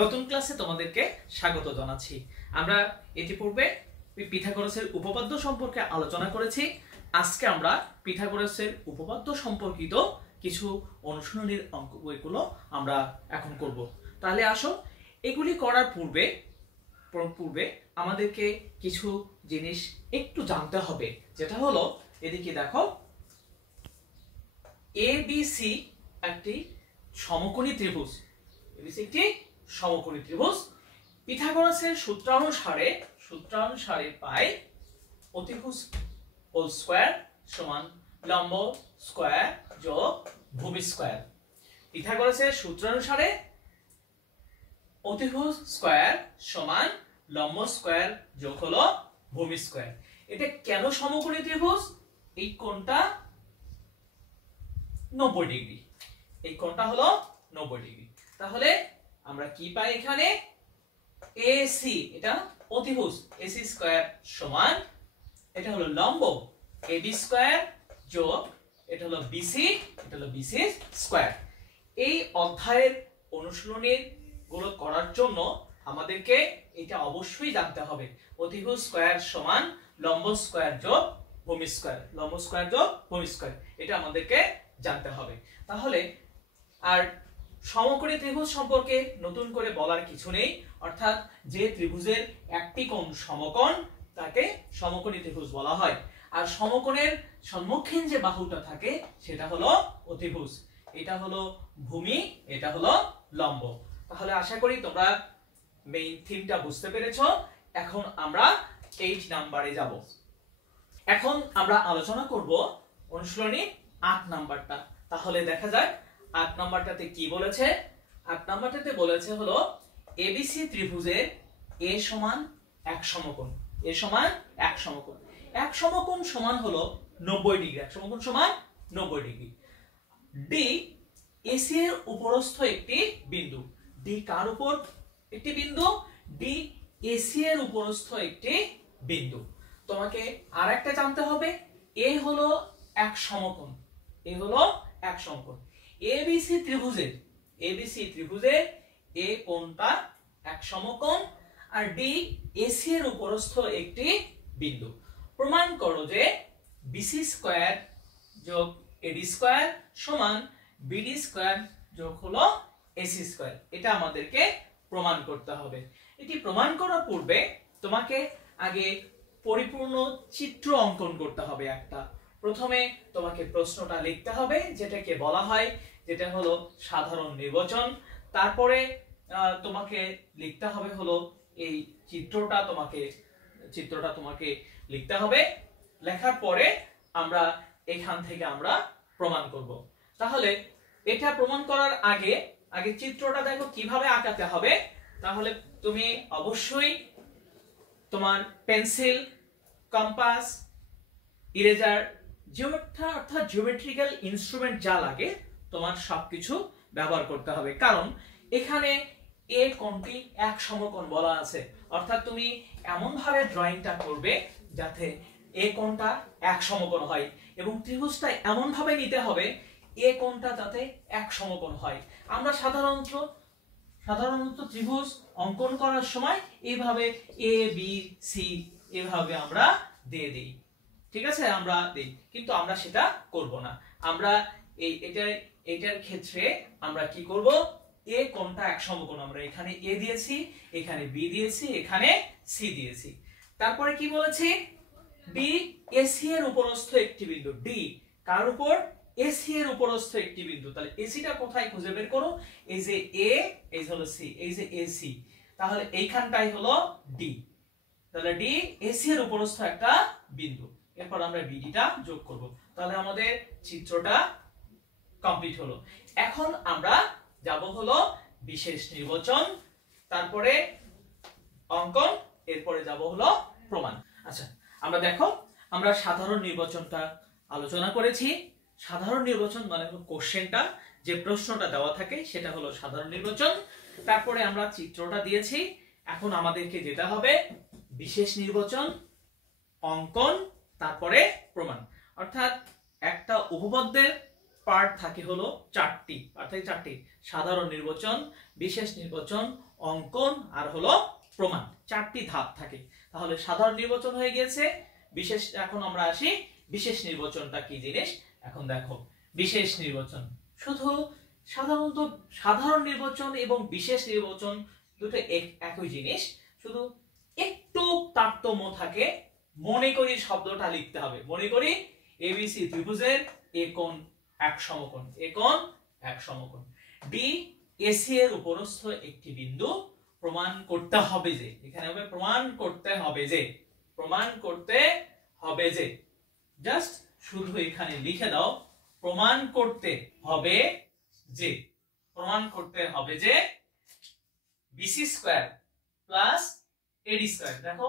নতুন ক্লাসে তোমাদেরকে স্বাগত জানাচ্ছি। আমরা ইতিপূর্বে পিথাগোরাসের উপপাদ্য সম্পর্কে আলোচনা করেছি। আজকে আমরা পিথাগোরাসের উপপাদ্য সম্পর্কিত কিছু অনুশীলনীর অঙ্কগুলো আমরা এখন করব। তাহলে আসো, এগুলি করার পূর্বে আমাদেরকে কিছু জিনিস একটু জানতে হবে, যেটা হলো এদিকে দেখো, এবিসি একটি সমকোণী ত্রিভুজ। এবিসি একটি সমকোণী ত্রিভুজ। পিথাগোরাসের সূত্রানুসারে পাই অতিভুজ হোল স্কয়ার সমান লম্ব স্কয়ার যোগ ভূমি স্কয়ার। পিথাগোরাসের সূত্রানুসারে অতিভুজ স্কয়ার সমান লম্ব স্কয়ার যোগ হলো ভূমি স্কয়ার। এটা কেন সমকোণী ত্রিভুজ? এই কোণটা 90 ডিগ্রি, এই কোণটা হলো 90 ডিগ্রি। তাহলে আমরা কি পাই এখানে? AC, এটা অতিভুজ AC স্কয়ার সমান, এটা হলো লম্ব AB স্কয়ার যোগ এটা হলো BC, এটা হলো BC স্কয়ার। এই অধ্যায়ের অনুশীলনী গুলো করার জন্য আমাদেরকে এটা অবশ্যই জানতে হবে, অতিভুজ স্কয়ার সমান লম্ব স্কয়ার যোগ ভূমি স্কয়ার, লম্ব স্কয়ার যোগ ভূমি স্কয়ার, এটা আমাদেরকে জানতে হবে। তাহলে আর সমকোণী ত্রিভুজ সম্পর্কে নতুন করে বলার কিছু নেই, অর্থাৎ যে ত্রিভুজের একটি কোণ সমকোণ তাকে সমকোণী ত্রিভুজ বলা হয়। আর সমকোণের সম্মুখীন যে বাহুটা থাকে সেটা হলো অতিভুজ। এটা হলো ভূমি, এটা হলো লম্ব। তাহলে আশা করি তোমরা মেইন থিমটা বুঝতে পেরেছো। এখন আমরা 8 নাম্বারে যাব। এখন আমরা আলোচনা করব অনুশীলনী 8 নাম্বারটা। তাহলে দেখা যাক 8 নাম্বারটাতে কি বলেছে। 8 নাম্বারটাতে বলেছে হলো এবিসি ত্রিভুজের এ সমান এক সমকোণ, এ সমান এক সমকোণ। এক সমকোণ সমান হলো 90 ডিগ্রি, এক সমকোণ সমান 90 ডিগ্রি। ডি এসি এর উপরস্থ একটি বিন্দু। ডি কার উপর একটি বিন্দু? ডি এসি এর উপরস্থ একটি বিন্দু। তোমাকে আরেকটা জানতে হবে, এ হলো এক সমকোণ, এ হলো এক সমকোণ। এবিসি ত্রিভুজের এ কোণটা এক সমকোণ আর ডি এসি এর উপরস্থ একটি বিন্দু। প্রমাণ করো যে বিসি স্কয়ার যোগ এডি স্কয়ার সমান বিডি স্কয়ার যোগ হলো এসি স্কয়ার। এটা আমাদেরকে প্রমাণ করতে হবে। এটি প্রমাণ করার পূর্বে তোমাকে আগে পরিপূর্ণ চিত্র অঙ্কন করতে হবে একটা। প্রথমে তোমাকে প্রশ্নটা লিখতে হবে, যেটাকে বলা হয়, যেটা হলো সাধারণ নির্বাচন। তারপরে তোমাকে লিখতে হবে হলো এই চিত্রটা তোমাকে লিখতে হবে। লেখার পরে আমরা এখান থেকে আমরা প্রমাণ করব। তাহলে এটা প্রমাণ করার আগে চিত্রটা দেখো কিভাবে আঁকাতে হবে। তাহলে তুমি অবশ্যই তোমার পেন্সিল, কম্পাস, ইরেজার, অর্থাৎ জিওমেট্রিক্যাল ইনস্ট্রুমেন্ট যা লাগে তোমার সবকিছু ব্যবহার করতে হবে, কারণ এখানে এ কোণটি এক সমকোণ বলা আছে। অর্থাৎ তুমি এমন ভাবে ড্রয়িংটা করবে যাতে এ কোণটা এক সমকোণ হয় এবং ত্রিভুজটা এমন ভাবে নিতে হবে এ কোণটা যাতে এক সমকোণ হয়। আমরা সাধারণত ত্রিভুজ অঙ্কন করার সময় এইভাবে এ বি সি এভাবে আমরা দিয়ে দিই, ঠিক আছে, আমরা দিই, কিন্তু আমরা সেটা করব না। আমরা এটার ক্ষেত্রে আমরা কি করব, এ কোণটা এক সমকোণ, আমরা এখানে এ দিয়েছি, এখানে বি দিয়েছি, এখানে সি দিয়েছি। তারপরে কি বলেছি, ডি এসি এর উপরস্থ একটি বিন্দু। ডি কার উপর? এসি এর উপরস্থ একটি বিন্দু। তাহলে এসিটা কোথায় খুঁজে বের করো, এই যে এ, এই হলো সি, এই যে এসি, তাহলে এইখানটাই হলো ডি। তাহলে ডি এসি এর উপরস্থ একটা বিন্দু। এরপর আমরা বিডিটা যোগ করব। তাহলে আমাদের চিত্রটা কমপ্লিট হলো। এখন আমরা যাব হলো বিশেষ নির্বাচন, তারপরে অঙ্কন, এরপরে যাব হলো প্রমাণ। আচ্ছা, আমরা সাধারণ নির্বাচনটা আলোচনা করেছি। সাধারণ নির্বাচন মানে হলো কোশ্চেনটা, যে প্রশ্নটা দেওয়া থাকে সেটা হলো সাধারণ নির্বাচন। তারপরে আমরা চিত্রটা দিয়েছি। এখন আমাদেরকে যেতে হবে বিশেষ নির্বাচন, অঙ্কন, তারপরে প্রমাণ। অর্থাৎ একটা উপপাদ্যের পার্ট থাকে হলো চারটি, সাধারণ নির্বাচন, বিশেষ নির্বাচন, অঙ্কন আর হলো প্রমাণ, চারটি ধাপ থাকে। তাহলে সাধারণ নির্বাচন হয়ে গিয়েছে, বিশেষ, এখন আমরা আসি বিশেষ নির্বাচনটা কি জিনিস। এখন দেখো বিশেষ নির্বাচন, শুধু সাধারণত সাধারণ নির্বাচন এবং বিশেষ নির্বাচন দুটো একই জিনিস, শুধু একটু তারতম্য থাকে। মনে করি শব্দটা লিখতে হবে, মনে করি এবিসি ত্রিভুজের এ কোণ এক সমকোণ, এ কোণ এক সমকোণ, ডি এসি এর উপরস্থ একটি বিন্দু, প্রমাণ করতে হবে যে, এখানে হবে প্রমাণ করতে হবে যে, প্রমাণ করতে হবে যে, জাস্ট শুধু এখানে লিখে দাও প্রমাণ করতে হবে যে, প্রমাণ করতে হবে যে BC square plus AD square, দেখো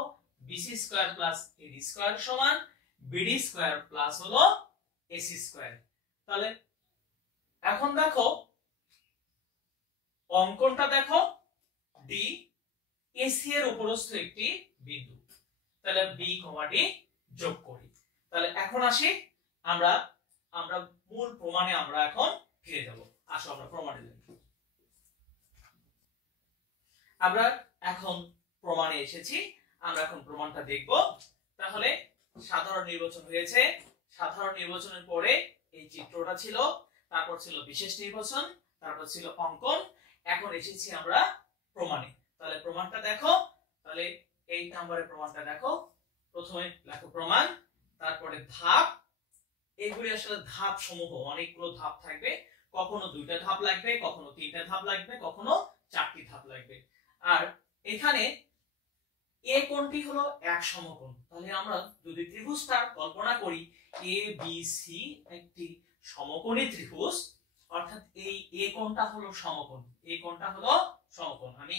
BC square plus AD square সমান বিডি স্কয়ার প্লাস হলো এসি স্কয়ার। তাহলে এখন দেখো অঙ্কনটা দেখো, ডি এসি এর উপরস্থ একটি বিন্দু, তাহলে বি কমা ডি যোগ করি। তাহলে এখন আসি আমরা মূল প্রমাণে আমরা এখন ফিরে যাব। আসো আমরা প্রমাণে যাই। আমরা এখন প্রমাণে এসেছি, আমরা এখন প্রমাণটা দেখব। তাহলে সাধারণ নির্বাচন হয়েছে, সাধারণ নির্বাচনের পরে এই চিত্রটা ছিল, তারপর ছিল বিশেষ নির্বাচন, তারপর ছিল অঙ্কন, এখন এসেছি আমরা প্রমাণে। তাহলে প্রমাণটা দেখো, তাহলে এই নম্বরের প্রমাণটা দেখো, প্রথমে লেখো প্রমাণ, তারপরে ধাপ, এগুলি আসলে ধাপ সমূহ, অনেকগুলো ধাপ থাকবে, কখনো দুইটা ধাপ লাগবে, কখনো তিনটা ধাপ লাগবে, কখনো চারটি ধাপ লাগবে। আর এখানে এ কোণটি হলো এক সমকোণ, তাহলে আমরা যদি ত্রিভুজটা কল্পনা করি এ বি সি একটি সমকোণী ত্রিভুজ, অর্থাৎ এই এ কোণটা হলো সমকোণ, এই কোণটা হলো সমকোণ। আমি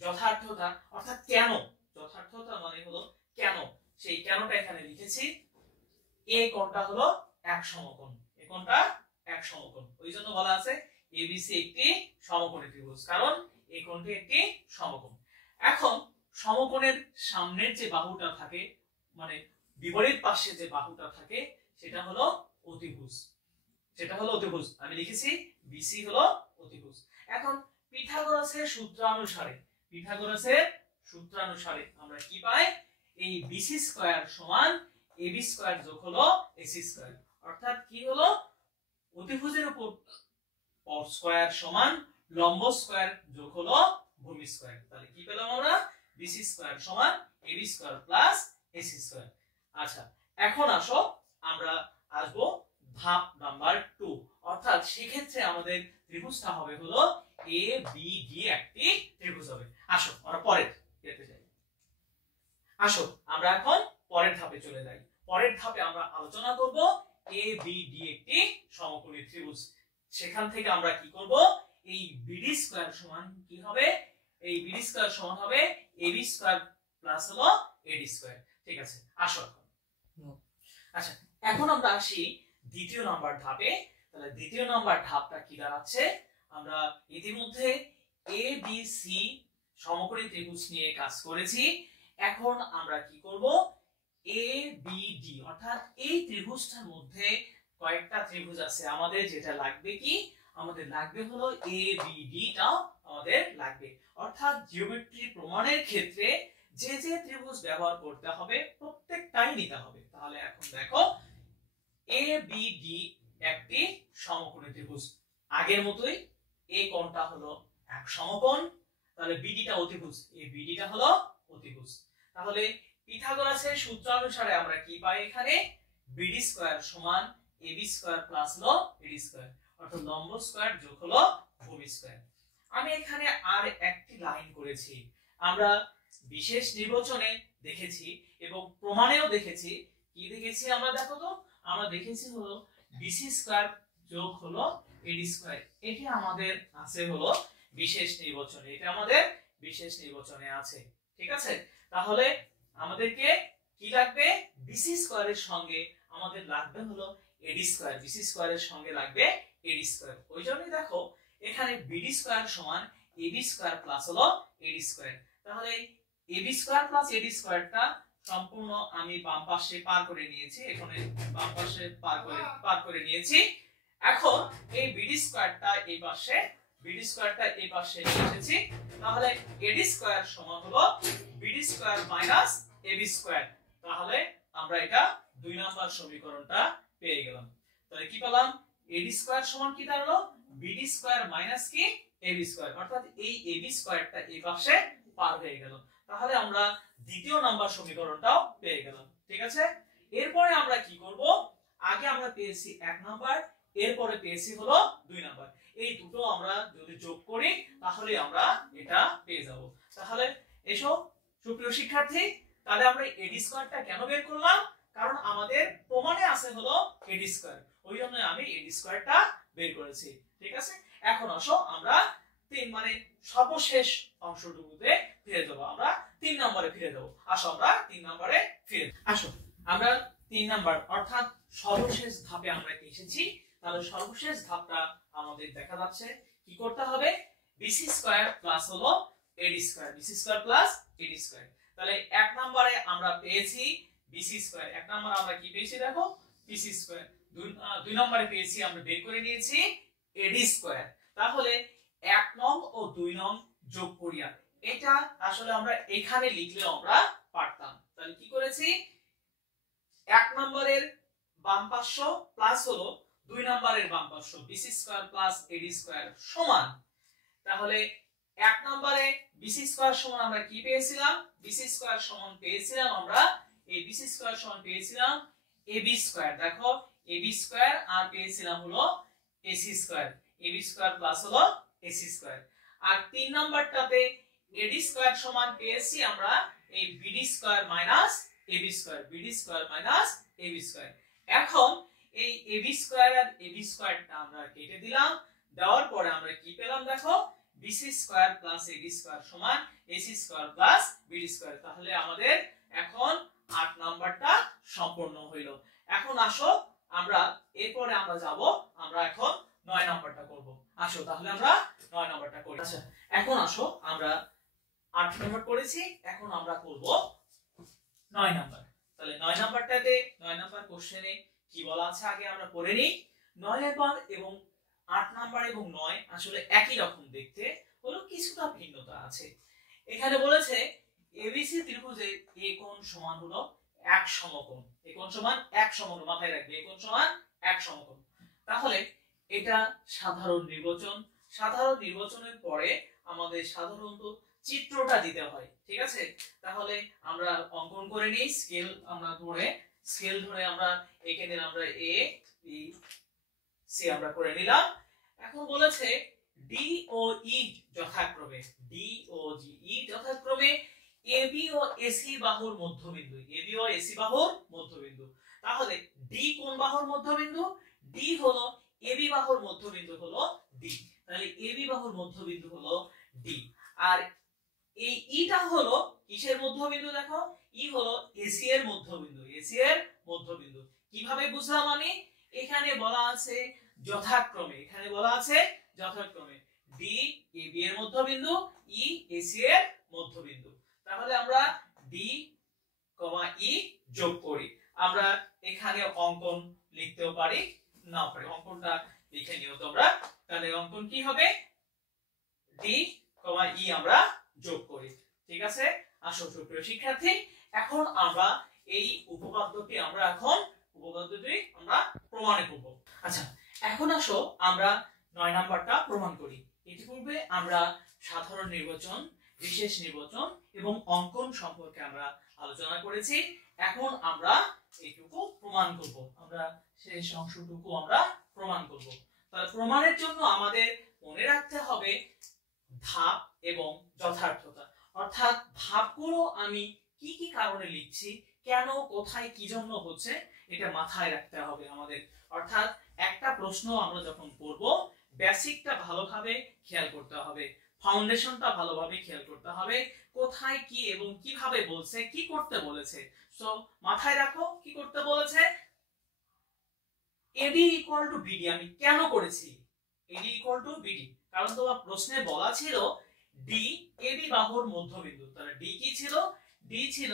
যথার্থতা অর্থাৎ কেন, যথার্থতা মানে হলো কেন, সেই কেনটা এখানে লিখেছি। এ কোণটা হলো এক সমকোণ, এ কোণটা এক সমকোণ, ওই জন্য বলা আছে এবিসি একটি সমকোণী ত্রিভুজ, কারণ এই কোণটি একটি সমকোণ। এখন সমকোণের সামনের যে বাহুটা থাকে, মানে বিপরীত পাশে যে বাহুটা থাকে, সেটা হলো অতিভুজ, সেটা হলো অতিভুজ, আমি লিখেছি বিসি হলো অতিভুজ। এখন পিথাগোরাসের সূত্রানুসারে, পিথাগোরাসের সূত্রানুসারে আমরা কি পাই, এই বিসি স্কয়ার সমান এবি স্কয়ার যোগ হলো এসি স্কয়ার, অর্থাৎ কি হলো অতিভুজের উপর স্কয়ার সমান লম্ব স্কয়ার যোগ হলো ভূমি স্কয়ার। তাহলে কি পেলাম আমরা, বিসি স্কয়ার সমান AB square plus AC square. আচ্ছা, এখন আসো আমরা আসবো ধাপ নাম্বার 2, অর্থাৎ সেই ক্ষেত্রে আমাদের ত্রিভুজটা হবে হলো এ বি ডি একটি ত্রিভুজ হবে। আসো আমরা পরের যেতে যাই, আসো আমরা এখন পরের ধাপে চলে যাই। পরের ধাপে আমরা আলোচনা করব এ বি ডি একটি সমকোণী ত্রিভুজ। সেখান থেকে আমরা কি করব, এই বিডি স্কয়ার সমান কি হবে, এই বিডি স্কয়ার সমান হবে এবি স্কয়ার প্লাস হলো এডি স্কয়ার। ঠিক আছে, আসো এখন। আচ্ছা, এখন আমরা আসি দ্বিতীয় নাম্বার ধাপে। তাহলে দ্বিতীয় নাম্বার ধাপটা কি দাঁড়াচ্ছে, আমরা ইতিমধ্যে এ বি সি সমকোণী ত্রিভুজ নিয়ে কাজ করেছি, এখন আমরা কি করব, এ বি ডি, অর্থাৎ এই ত্রিভুজটার মধ্যে কয়েকটা ত্রিভুজ আছে, আমাদের যেটা লাগবে কি, আমাদের লাগবে হলো এ বি ডি টাও আমাদের লাগবে, অর্থাৎ জিওমেট্রি প্রমাণের ক্ষেত্রে যে যে ত্রিভুজ ব্যবহার করতে হবে প্রত্যেকটাই নিতে হবে। তাহলে এখন দেখো এ বি ডি একটি সমকোণী ত্রিভুজ, আগের মতোই এ কোণটা হলো এক সমকোণ, তাহলে বিডিটা অতিভুজ, এই বিডিটা হলো অতিভুজ। তাহলে পিথাগোরাসের সূত্র অনুসারে আমরা কি পাই, এখানে বিডি স্কয়ার সমান এবি স্কয়ার প্লাস হলো এডি স্কয়ার, অর্থাৎ লম্ব স্কয়ার যোগ হলো ভূমি স্কয়ার। আমি এখানে আর একটি লাইন করেছি, আমরা বিশেষ নির্বাচনে দেখেছি এবং প্রমাণেও দেখেছি, কি দেখেছি আমরা দেখো তো, আমরা দেখেছি হলো বিসি স্কয়ার যোগ হলো এডি স্কয়ার, এটি আমাদের আছে হলো বিশেষ নির্বাচনে, এটা আমাদের বিশেষ নির্বাচনে আছে। ঠিক আছে, তাহলে আমাদেরকে কি লাগবে, বিসি স্কয়ারের সঙ্গে আমাদের লাগবে হলো এডি স্কয়ার, বিসি স্কয়ারের সঙ্গে লাগবে এডি স্কয়ার। ওই জন্যই দেখো এখানে বিডি স্কয়ার সমান এবি স্কয়ার প্লাস হলো এডি স্কয়ার। তাহলে এবি স্কয়ার প্লাস এডি স্কয়ারটা সম্পূর্ণ আমি বাম পাশে পার করে নিয়েছি, এখানে বাম পাশে পার করে নিয়েছি। এখন এই বিডি স্কয়ারটা এই পাশে নিয়ে এসেছি, তাহলে এডি স্কয়ার সমান হলো BD square minus AB square. তাহলে আমরা এটা 2 নাম্বার সমীকরণটা পেয়ে গেলাম। তাহলে কি পেলাম, এডি স্কয়ার সমান কি দাঁড়ালো, বিডি স্কয়ার মাইনাস কি এবি স্কয়ার, অর্থাৎ এই এবি স্কয়ারটা এই পাশে পার হয়ে গেল। তাহলে আমরা দ্বিতীয় নাম্বার সমীকরণটাও পেয়ে গেলাম। ঠিক আছে, এরপরে আমরা কি করব, আগে আমরা পেয়েছি 1 নাম্বার, এরপরে পেয়েছি হলো 2 নাম্বার। এই দুটো আমরা যদি যোগ করি তাহলে আমরা এটা পেয়ে যাব। তাহলে এসো সুপ্রিয় শিক্ষার্থী, তাহলে আমরা এডি স্কয়ারটা কেন বের করলাম, কারণ আমাদের প্রমাণে আছে হলো এডি স্কয়ার, ওই জন্য আমি এডি স্কয়ারটা বের করেছি। ঠিক আছে, এখন আসো আমরা মানে সর্বশেষ অংশটুকুতে ফিরে যাব, আমরা 3 নম্বরে ফিরে যাব। আসো আমরা 3 নম্বরে ফিরে আসো, আমরা 3 নাম্বার অর্থাৎ সর্বশেষ ধাপে আমরা এসেছি। তাহলে সর্বশেষ ধাপটা আমাদের দেখা যাচ্ছে, কি করতে হবে, বিসি স্কয়ার প্লাস হলো এডি square, BC square plus AD square. তাহলে 1 নম্বরে আমরা পেয়েছি বিসি স্কয়ার, 1 নম্বরে আমরা কি পেয়েছি দেখো, বিসি স্কয়ার। 2 নম্বরে পেয়েছি, আমরা বের করে নিয়েছি এডি স্কয়ার। তাহলে 1 নং ও 2 নং যোগ করিয়া, এটা আসলে আমরা এখানে লিখলেও আমরা পারতাম। তাহলে কি করেছি, 1 নম্বরের বাম পাশ প্লাস হলো 2 নম্বরের বাম পাশ, BC square plus AD square সমান। তাহলে 1 নম্বরে বিসি স্কয়ার সমান আমরা কি পেয়েছিলাম, বিসি স্কয়ার সমান পেয়েছিলাম আমরা, এই বিসি স্কয়ার সমান পেয়েছিলাম এবি স্কয়ার, দেখো এবি স্কয়ার, আর পেয়েছিলাম হলো AC square, AB square plus হলো এসি স্কয়ার। আর 3 নাম্বারটাতে এডি স্কয়ার সমান পেয়েছি আমরা এই BD square minus AB square, BD square minus AB square. এখন এই এবি স্কয়ার আর এবি স্কয়ারটা আমরা কেটে দিলাম, দেওয়ার পরে আমরা কি পেলাম দেখো, BC square plus AD square সমান AC square plus BD square. তাহলে আমাদের এখন 8 নাম্বারটা সম্পূর্ণ হইল। এখন আসো আমরা এরপরে আমরা যাব, আমরা এখন 9 নাম্বারটা করব। আসো তাহলে আমরা 9 নাম্বারটা করি। আচ্ছা, এখন আসো আমরা 8 নাম্বার করেছি, এখন আমরা করব 9 নাম্বার। তাহলে 9 নাম্বারটাতে 9 নাম্বার কোশ্চেনে কি বলা আছে আগে আমরা পড়ে নিই। 9 নাম্বার এবং 8 নাম্বার এবং 9 আসলে একই রকম দেখতে, হলো কিছুটা ভিন্নতা আছে। এখানে বলেছে এবিসি ত্রিভুজের এ কোণ সমান হলো 1 সমকোণ, এ কোণ সমান 1 সমকোণ, মাথায় রাখবে এ কোণ সমান 1 সমকোণ। তাহলে এটা সাধারণ নির্বাচন, সাধারণ নির্বাচনের পরে আমাদের সাধারণত চিত্রটা দিতে হয়। ঠিক আছে, তাহলে আমরা অঙ্কন করে নিই, স্কেল আমরা ধরে, স্কেল ধরে আমরা এখানে আমরা এ বি সি আমরা করে নিলাম। এখন বলেছে ডি ও ই যথাক্রমে, ডি ও ই যথাক্রমে এবি ও এসি বাহুর মধ্যবিন্দু, এবি ও এসি বাহুর মধ্যবিন্দু। তাহলে ডি কোন বাহুর মধ্যবিন্দু, ডি হলো এবি বাহুর মধ্যবিন্দু হলো ডি, তাহলে এবি বাহুর মধ্যবিন্দু হলো ডি। আর এই ইটা হলো কিসের মধ্যবিন্দু, দেখো ই হলো এসি এর মধ্যবিন্দু, এসি এর মধ্যবিন্দু। কিভাবে বুঝলাম আমি, এখানে বলা আছে যথাক্রমে, এখানে বলা আছে যথাক্রমে ডি এবি এর মধ্যবিন্দু, ই এসি এর মধ্যবিন্দু। তাহলে আমরা ডি ই যোগ করি, আমরা এখানে অঙ্কন লিখতেও পারি, না পারি, অঙ্কনটা লিখে নিও তোমরা। তাহলে অঙ্কন কি হবে, ডি ই আমরা যোগ করি। ঠিক আছে, আসো সুপ্রিয় শিক্ষার্থী, এখন আমরা এই উপপাদ্যটি আমরা প্রমাণ করব। আচ্ছা, এখন আসো আমরা 9 নাম্বারটা প্রমাণ করি। ইতিপূর্বে আমরা সাধারণ নির্বাচন, বিশেষ নির্বাচন এবং অঙ্কন সম্পর্কে আমরা আলোচনা করেছি। এখন আমরা এইটুকু প্রমাণ করব, আমরা শেষ অংশটুকু আমরা প্রমাণ করব। তাহলে প্রমাণের জন্য আমাদের মনে রাখতে হবে ধাপ এবং যথার্থতা, অর্থাৎ ধাপগুলো আমি কি কি কারণে লিখছি, কেন, কোথায়, কি জন্য হচ্ছে, এটা মাথায় রাখতে হবে আমাদের। অর্থাৎ একটা প্রশ্ন আমরা যখন করব, বেসিকটা ভালোভাবে খেয়াল করতে হবে, ফাউন্ডেশনটা ভালোভাবে খেয়াল করতে হবে, কোথায় কি এবং কিভাবে বলছে, কি করতে বলেছে। সো মাথায় রাখো কি করতে বলেছে, AD = BD আমি কেন করেছি, AD = BD, কারণ তোমার প্রশ্নে বলা ছিল D AB বাহুর মধ্যবিন্দু। তাহলে D কি ছিল, D ছিল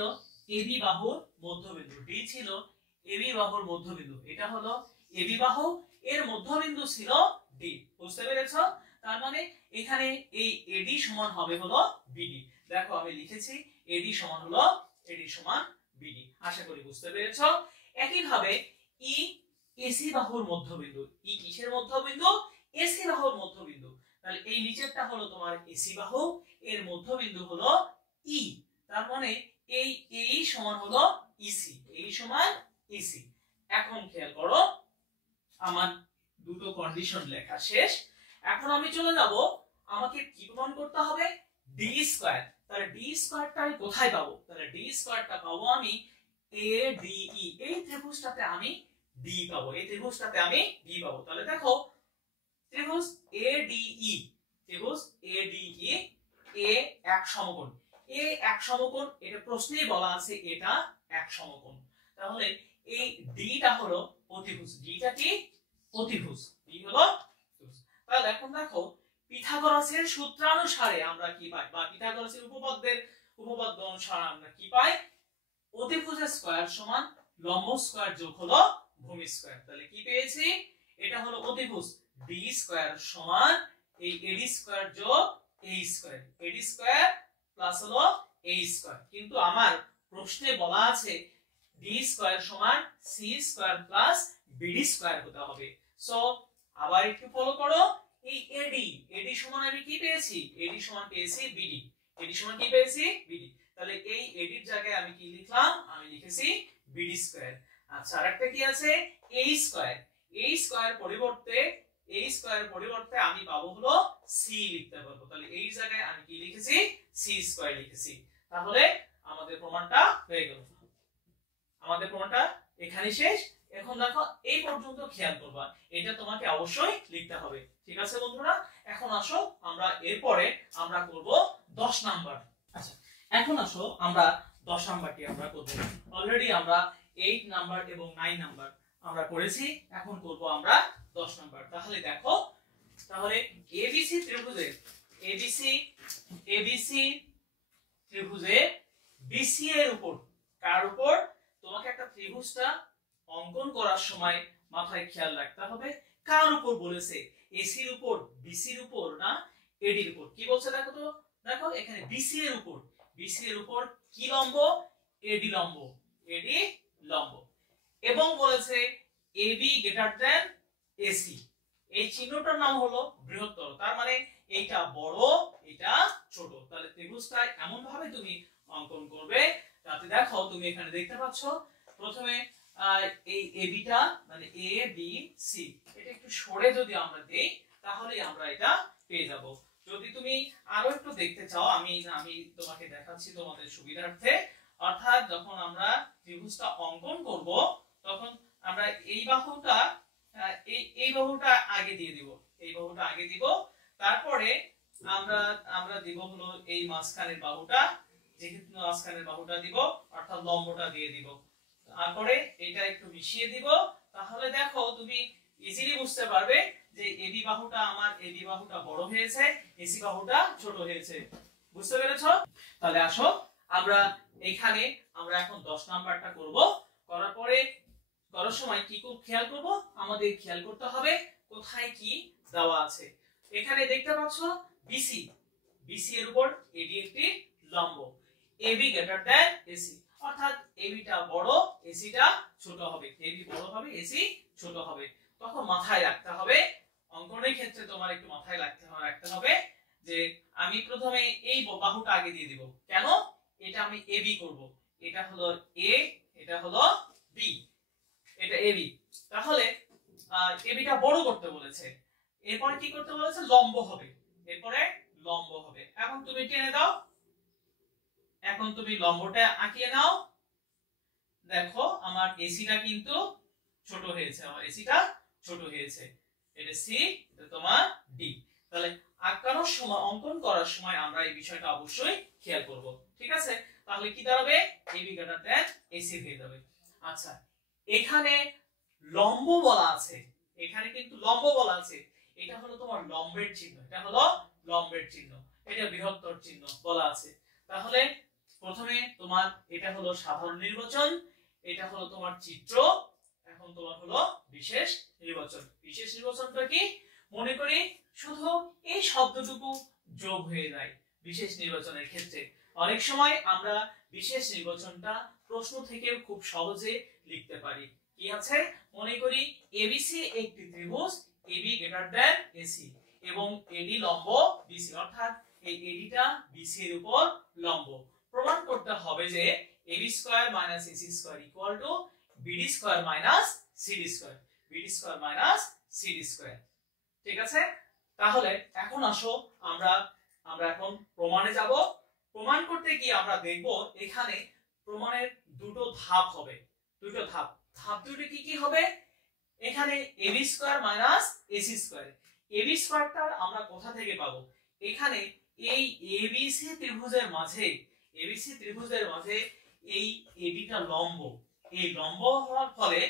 AB বাহুর মধ্যবিন্দু, D ছিল AB বাহুর মধ্যবিন্দু। এটা হলো AB বাহু, এর মধ্যবিন্দু ছিল ডি। বুঝতে পেরেছো? তার মানে এখানে এই এডি সমান হবে হলো বিডি। দেখো আমি লিখেছি এডি সমান হলো এডি সমান বিডি। আশা করি বুঝতে পেরেছো। একই ভাবে ই এসি বাহুর মধ্যবিন্দু। ই কিসের মধ্যবিন্দু? এসি বাহুর মধ্যবিন্দু। তাহলে এই নিচেরটা হলো তোমার এসি বাহু, এর মধ্যবিন্দু হলো ই। তার মানে এই এই সমান হলো ইসি, এই সমান ইসি। এখন খেয়াল করো আমার দুটো কন্ডিশন লেখা শেষ। এখন আমি চলে যাব, আমাকে কি প্রমাণ করতে হবে? D square. তাহলে ডি স্কয়ারটা আমি কোথায় পাবো? তাহলে ডি স্কয়ারটা পাবো আমি এ ডি ই, এই ত্রিভুজটাতে আমি ডি পাবো, এই ত্রিভুজটাতে আমি ডি পাবো। তাহলে দেখো ত্রিভুজ এ ডি ই, ত্রিভুজ এ ডি ই, এ এক সমকোণ, এ এক সমকোণ, এটা প্রশ্নেই বলা আছে এটা এক সমকোণ। তাহলে এই ডিটা হলো অতিভুজ, ডিটা কি? অতিভুজ, ডি হলো অতিভুজ। তাহলে এখন দেখো পিথাগোরাসের সূত্রানুসারে আমরা কি পাই, বা পিথাগোরাসের উপপাদ্য অনুসারে আমরা কি পাই? অতিভুজের স্কয়ার সমান লম্ব স্কয়ার যোগ হলো ভূমি স্কয়ার। তাহলে কি পেয়েছি? এটা হলো অতিভুজ, ডি স্কয়ার সমান এই এডি স্কয়ার যোগ এই স্কয়ার, এডি স্কয়ার প্লাস হলো এই স্কয়ার। কিন্তু আমার প্রশ্নে বলা আছে ডি স্কয়ার সমান C square plus BD square হতে হবে। সো আবার একটু ফলো করো, এই এডি, এডি সমান আমি কি পেয়েছি? এডি সমান পেয়েছি বিডি, এডি সমান কি পেয়েছি? বিডি। তাহলে এই এডির জায়গায় আমি কি লিখলাম? আমি লিখেছি বিডি স্কয়ার। আচ্ছা আরেকটা কি আছে? এই স্কয়ার, এই স্কয়ার পরিবর্তে, এই স্কয়ার পরিবর্তে আমি পাবো হলো সি লিখতে পারবো। তাহলে এই জায়গায় আমি কি লিখেছি? সি স্কয়ার লিখেছি। তাহলে আমাদের প্রমাণটা হয়ে গেল, আমাদের প্রমাণটা এখানে শেষ। এখন দেখো এই পর্যন্ত খেয়াল করবা, এটা তোমাকে অবশ্যই লিখতে হবে। ঠিক আছে বন্ধুরা? এখন আসো আমরা এরপরে আমরা করব 10 নাম্বার। আচ্ছা এখন আসো আমরা 10 নাম্বারটি আমরা করব। অলরেডি আমরা 8 নাম্বার এবং 9 নাম্বার আমরা করেছি, এখন করব আমরা 10 নাম্বার। তাহলে দেখো, তাহলে এবিসি ত্রিভুজের, এবিসি ত্রিভুজের বিসি এর উপর, কার উপর? তোমাকে একটা ত্রিভুজটা অঙ্কন করার সময় মাথায় খেয়াল রাখতে হবে কার উপর বলেছে, এসির উপর, বিসির উপর না এডির উপর। কি বলছে দেখো তো, দেখো এখানে বিসি এর উপর, বিসি এর উপর কি লম্ব? এডি লম্ব, এডি লম্ব। এবং বলেছে এবি গ্রেটার দ্যান এসি, এই চিহ্নটার নাম হলো বৃহত্তর। তার মানে এইটা বড়, এটা ছোট। তাহলে ত্রিভুজটা এমন ভাবে তুমি অঙ্কন করবে যাতে, দেখো তুমি এখানে দেখতে পাচ্ছ প্রথমে এই এবিটা মানে এ বি সি, এটা একটু সরে যদি আমরা দেই তাহলে আমরা এটা পেয়ে যাব। যদি তুমি আরো একটু দেখতে চাও, আমি তোমাকে দেখাচ্ছি তোমাদের সুবিধার্থে। অর্থাৎ যখন আমরা ত্রিভুজটা অঙ্কন করব তখন আমরা এই বাহুটা, এই বাহুটা আগে দিয়ে দিব, এই বাহুটা আগে দিব, তারপরে আমরা দিব হলো এই মাঝখানের বাহুটা, যেহেতু মাঝখানের বাহুটা দিব অর্থাৎ লম্বটা দিয়ে দিব, তারপরে এটা একটু মিশিয়ে দিব। তাহলে দেখো তুমি ইজিলি বুঝতে পারবে যে এবি বাহুটা, আমার এবি বাহুটা বড় হয়েছে, এসি বাহুটা ছোট হয়েছে। বুঝতে পেরেছো? তাহলে আসো আমরা এখানে আমরা এখন 10 নাম্বারটা করব। করার পরে করার সময় কি খেয়াল করব? আমাদের খেয়াল করতে হবে কোথায় কি দেওয়া আছে। এখানে দেখতে পাচ্ছ বিসি, বিসি এর উপর এডি একটি লম্ব, এবি গ্রেটার দ্যান এসি, অর্থাৎ এবিটা বড়, এসিটা ছোট হবে, এবি বড় হবে, এসি ছোট হবে। তখন মাথায় রাখতে হবে, অঙ্কনের ক্ষেত্রে তোমার একটু মাথায় রাখতে হবে যে আমি প্রথমে এই বাহুটা আগে দিয়ে দিব। কেন? এটা আমি এবি করব, এটা হলো এ, এটা হলো বি, এটা এবি। তাহলে এবিটা বড় করতে বলেছে, এরপর কি করতে বলেছে? লম্ব হবে, এরপরে লম্ব হবে। এখন তুমি টেনে দাও, এখন তুমি লম্বটা আঁকিয়ে নাও। দেখো আমার এসিটা কিন্তু ছোট হয়েছে, আমার এসিটা ছোট হয়েছে, এটা সি, এটা তোমার ডি। তাহলে আঁকানোর সময়, অঙ্কন করার সময় আমরা এই বিষয়টা অবশ্যই খেয়াল করব। ঠিক আছে? তাহলে কি দাঁড়াবে? এবি গ্রেটার দ্যান এসি হয়ে যাবে। আচ্ছা এখানে লম্ব বলা আছে, এখানে কিন্তু লম্ব বলা আছে, এটা হলো তোমার লম্বের চিহ্ন, এটা হলো লম্বের চিহ্ন, এটা বৃহত্তর চিহ্ন বলা আছে। তাহলে প্রথমে তোমার এটা হলো সাধারণ নির্বাচন, এটা হলো তোমার চিত্র। এখন এখন তোমার হলো বিশেষ নির্বাচন। বিশেষ নির্বাচনটা কি? মনে করি শুধু এই শব্দটুকু যোগ হয়ে যায় বিশেষ নির্বাচনের ক্ষেত্রে। অনেক সময় আমরা বিশেষ নির্বাচনটা প্রশ্ন থেকে খুব সহজে লিখতে পারি। কি আছে? মনে করি এবিসি একটি ত্রিভুজ, এবি গ্রেটার দ্যান এসি এবং এডি লম্ব বিসি, অর্থাৎ এই এডিটা বিসি এর উপর লম্ব। প্রমাণ করতে হবে যে AB square minus AC square equal to BD square minus CD square, BD square minus CD square. ঠিক আছে? তাহলে এখন আসো আমরা এখন প্রমাণে যাব। প্রমাণ করতে গিয়ে আমরা দেখব এখানে প্রমাণের দুটো ধাপ হবে, দুটো ধাপ। ধাপ দুটো কি কি হবে? এখানে AB square minus AC square, AB স্কয়ারটা আমরা কোথা থেকে পাবো? এখানে এই এবিসি ত্রিভুজের মাঝে, এবিসি ত্রিভুজের মাঝে এই এবিটা লম্ব, এই লম্ব হওয়ার ফলে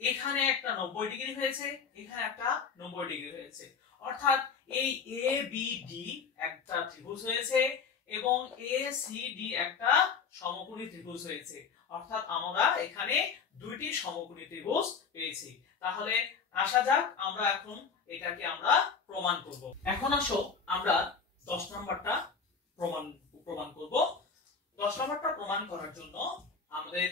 এখানে একটা 90 ডিগ্রি হয়েছে, এখানে একটা 90 ডিগ্রি হয়েছে, অর্থাৎ এই এবিডি একটা ত্রিভুজ হয়েছে এবং এসিডি একটা সমকোণী ত্রিভুজ হয়েছে, অর্থাৎ আমরা এখানে দুইটি সমকোণী ত্রিভুজ পেয়েছি। তাহলে আসা যাক আমরা এখন এটাকে আমরা প্রমাণ করব। এখন আসো আমরা 10 নম্বরটা প্রমাণ করব। 10 নম্বরটা প্রমাণ করার জন্য আমাদের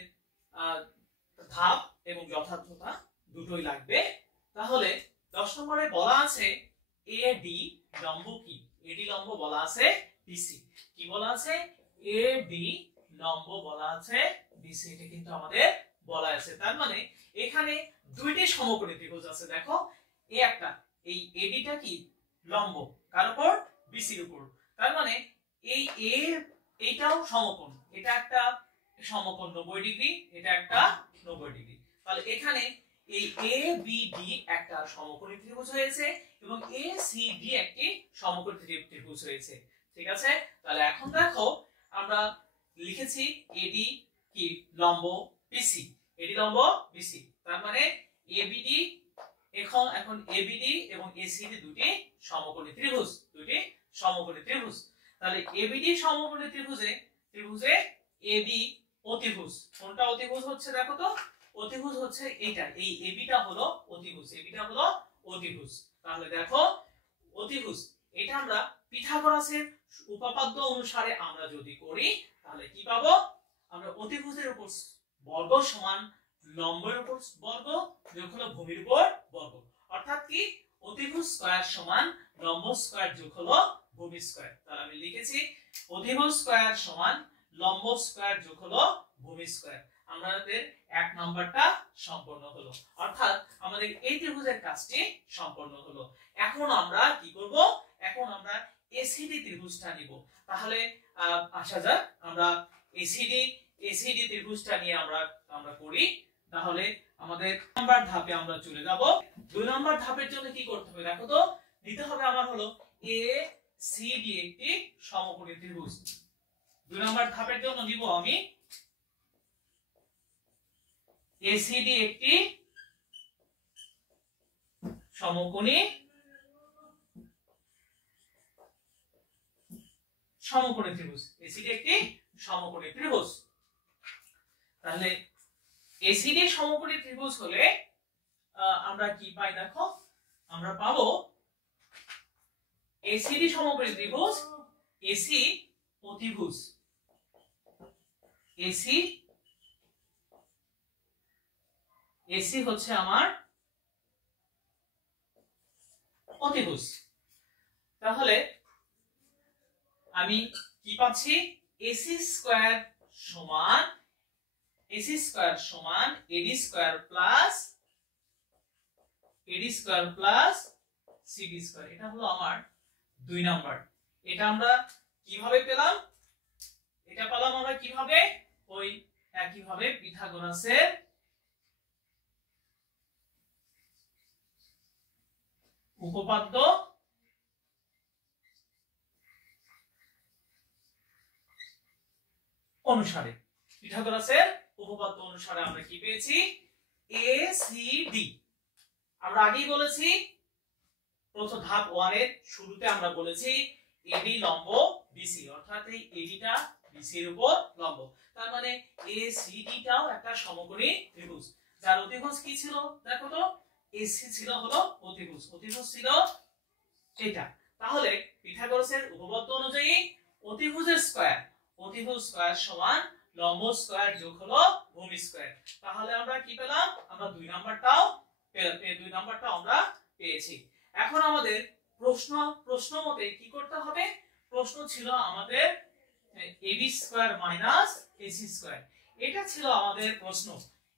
ধাপ এবং যথার্থতা দুটোই লাগবে। তাহলে 10 নম্বরে বলা আছে এডি লম্ব কি? এডি লম্ব বলা আছে বিসি। কি বলা আছে? এডি লম্ব বলা আছে বিসি, এটা কিন্তু আমাদের বলা আছে। তার মানে এখানে দুইটি সমকোণী ত্রিভুজ আছে। দেখো এই একটা, এই এডিটা কি লম্ব কার উপর? বিসির উপর। তার মানে এই এইটাও সমকোণ, এটা একটা সমকোণ 90 ডিগ্রি, এটা একটা 90 ডিগ্রি। তাহলে এখানে এই এবিডি একটা সমকোণী ত্রিভুজ হয়েছে এবং এসিডি একটি সমকোণী ত্রিভুজ হয়েছে। ঠিক আছে? তাহলে এখন দেখো আমরা লিখেছি এডি কি লম্ব বিসি, এডি লম্ব বিসি। তার মানে এবিডি এখন এবিডি এবং এসিডি দুটি সমকোণী ত্রিভুজ, দুটি সমকোণী ত্রিভুজ। তাহলে এবিডি সমকোণী ত্রিভুজে এবি অতিভুজ। কোনটা অতিভুজ হচ্ছে দেখো তো? অতিভুজ হচ্ছে এইটা, এই এবিটা হলো অতিভুজ, এবিটা হলো অতিভুজ। তাহলে দেখো অতিভুজ এটা আমরা পিথাগোরাসের উপপাদ্য অনুসারে আমরা যদি করি তাহলে কি পাবো? আমরা অতিভুজের উপর বর্গ সমান লম্বের উপর বর্গ যোগ হলো ভূমির উপর বর্গ, অর্থাৎ কি অতিভুজ স্কয়ার সমান লম্ব স্কয়ার যোগ হলো ভূমি স্কয়ার। তাহলে আমি লিখেছি অতিভুজ স্কয়ার সমান লম্ব স্কয়ার যোগ হলো ভূমি স্কয়ার। আমাদের 1 নাম্বারটা সম্পন্ন হলো, অর্থাৎ আমাদের এই ত্রিভুজের কাজটি সম্পন্ন হলো। এখন আমরা কি করব? এখন আমরা এসিডি ত্রিভুজটা নিব। তাহলে আসা যাক আমরা এসিডি ত্রিভুজটা নিয়ে আমরা করি। তাহলে আমাদের নাম্বার ধাপে আমরা চলে যাব। 2 নাম্বার ধাপের জন্য কি করতে হবে দেখো তো? নিতে হবে আমার হলো এসিডি একটি সমকোণী ত্রিভুজ। 2 নাম্বার ধাপের জন্য নিব আমি এসিডি একটি সমকোণী ত্রিভুজ, এসিডি একটি সমকোণী ত্রিভুজ। তাহলে এসিডি সমকোণী ত্রিভুজ হলে আমরা কি পাই দেখো? আমরা পাবো এসিডি সমকোণী ত্রিভুজ, এসি অতিভুজ, এসি হচ্ছে আমার অতিভুজ। তাহলে আমি কি পাচ্ছি? এসি স্কয়ার সমান এডি স্কয়ার প্লাস সিডি স্কয়ার। এটা হলো আমার 2 নাম্বার। এটা আমরা কিভাবে পেলাম? এটা পেলাম আমরা কিভাবে? ওই একইভাবে পিথাগোরাসের উপপাদ্য অনুসারে, পিথাগোরাসের উপপাদ্য অনুসারে আমরা কি পেয়েছি? এসিডি। আমরা আগেই বলেছি প্রথম ধাপ 1 এর শুরুতে আমরা বলেছি এডি লম্ব বিসি, অর্থাৎ এই এডিটা বিসি এর উপর লম্ব। তার মানে এসিডিটাও একটা সমকোণী ত্রিভুজ। যার অতিভুজ কি ছিল দেখো তো, এসি ছিল হলো অতিভুজ, অতিভুজ ছিল এটা। তাহলে পিথাগোরাসের উপপাদ্য অনুযায়ী অতিভুজের স্কয়ার, অতিভুজ স্কয়ার সমান লম্ব স্কয়ার যোগ হলো ভূমি স্কয়ার। তাহলে আমরা কি পেলাম, আমরা 2 নাম্বারটাও পেলাম, 2 নাম্বারটা আমরা পেয়েছি। এখন আমাদের প্রশ্ন মতে কি করতে হবে, প্রশ্ন ছিল আমাদের ab square minus ac square, এটা ছিল আমাদের প্রশ্ন,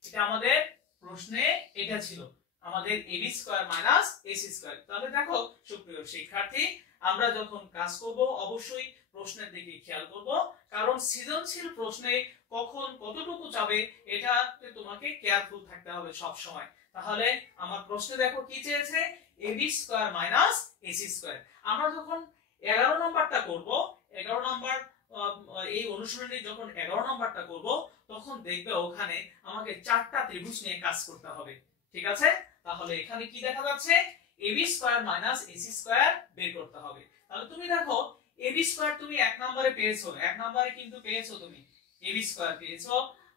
এটা আমাদের প্রশ্নে এটা ছিল আমাদের ab square minus ac square. তাহলে দেখো সুপ্রিয় শিক্ষার্থী, আমরা যখন কাজ করব অবশ্যই প্রশ্নের দিকে খেয়াল করব, কারণ সৃজনশীল প্রশ্নে কখন কতটুকু যাবে এটাতে তোমাকে কেয়ারফুল থাকতে হবে সব সময়। তাহলে আমার প্রশ্নে দেখো কি চেয়েছে, ab square minus ac square. আমরা যখন 11 নাম্বারটা করব, 11 নাম্বার এই অনুশীলনী যখন 11 নাম্বারটা করব, তখন দেখবে ওখানে আমাকে 4টা ত্রিভুজ নিয়ে কাজ করতে হবে, ঠিক আছে? তাহলে এখানে কি দেখা যাচ্ছে, ab square minus ac square বের করতে হবে। তাহলে তুমি দেখো ab স্কয়ার তুমি 1 নম্বরে পেয়েছো, 1 নম্বরে কিন্তু পেয়েছো তুমি ab স্কয়ার পেয়েছো,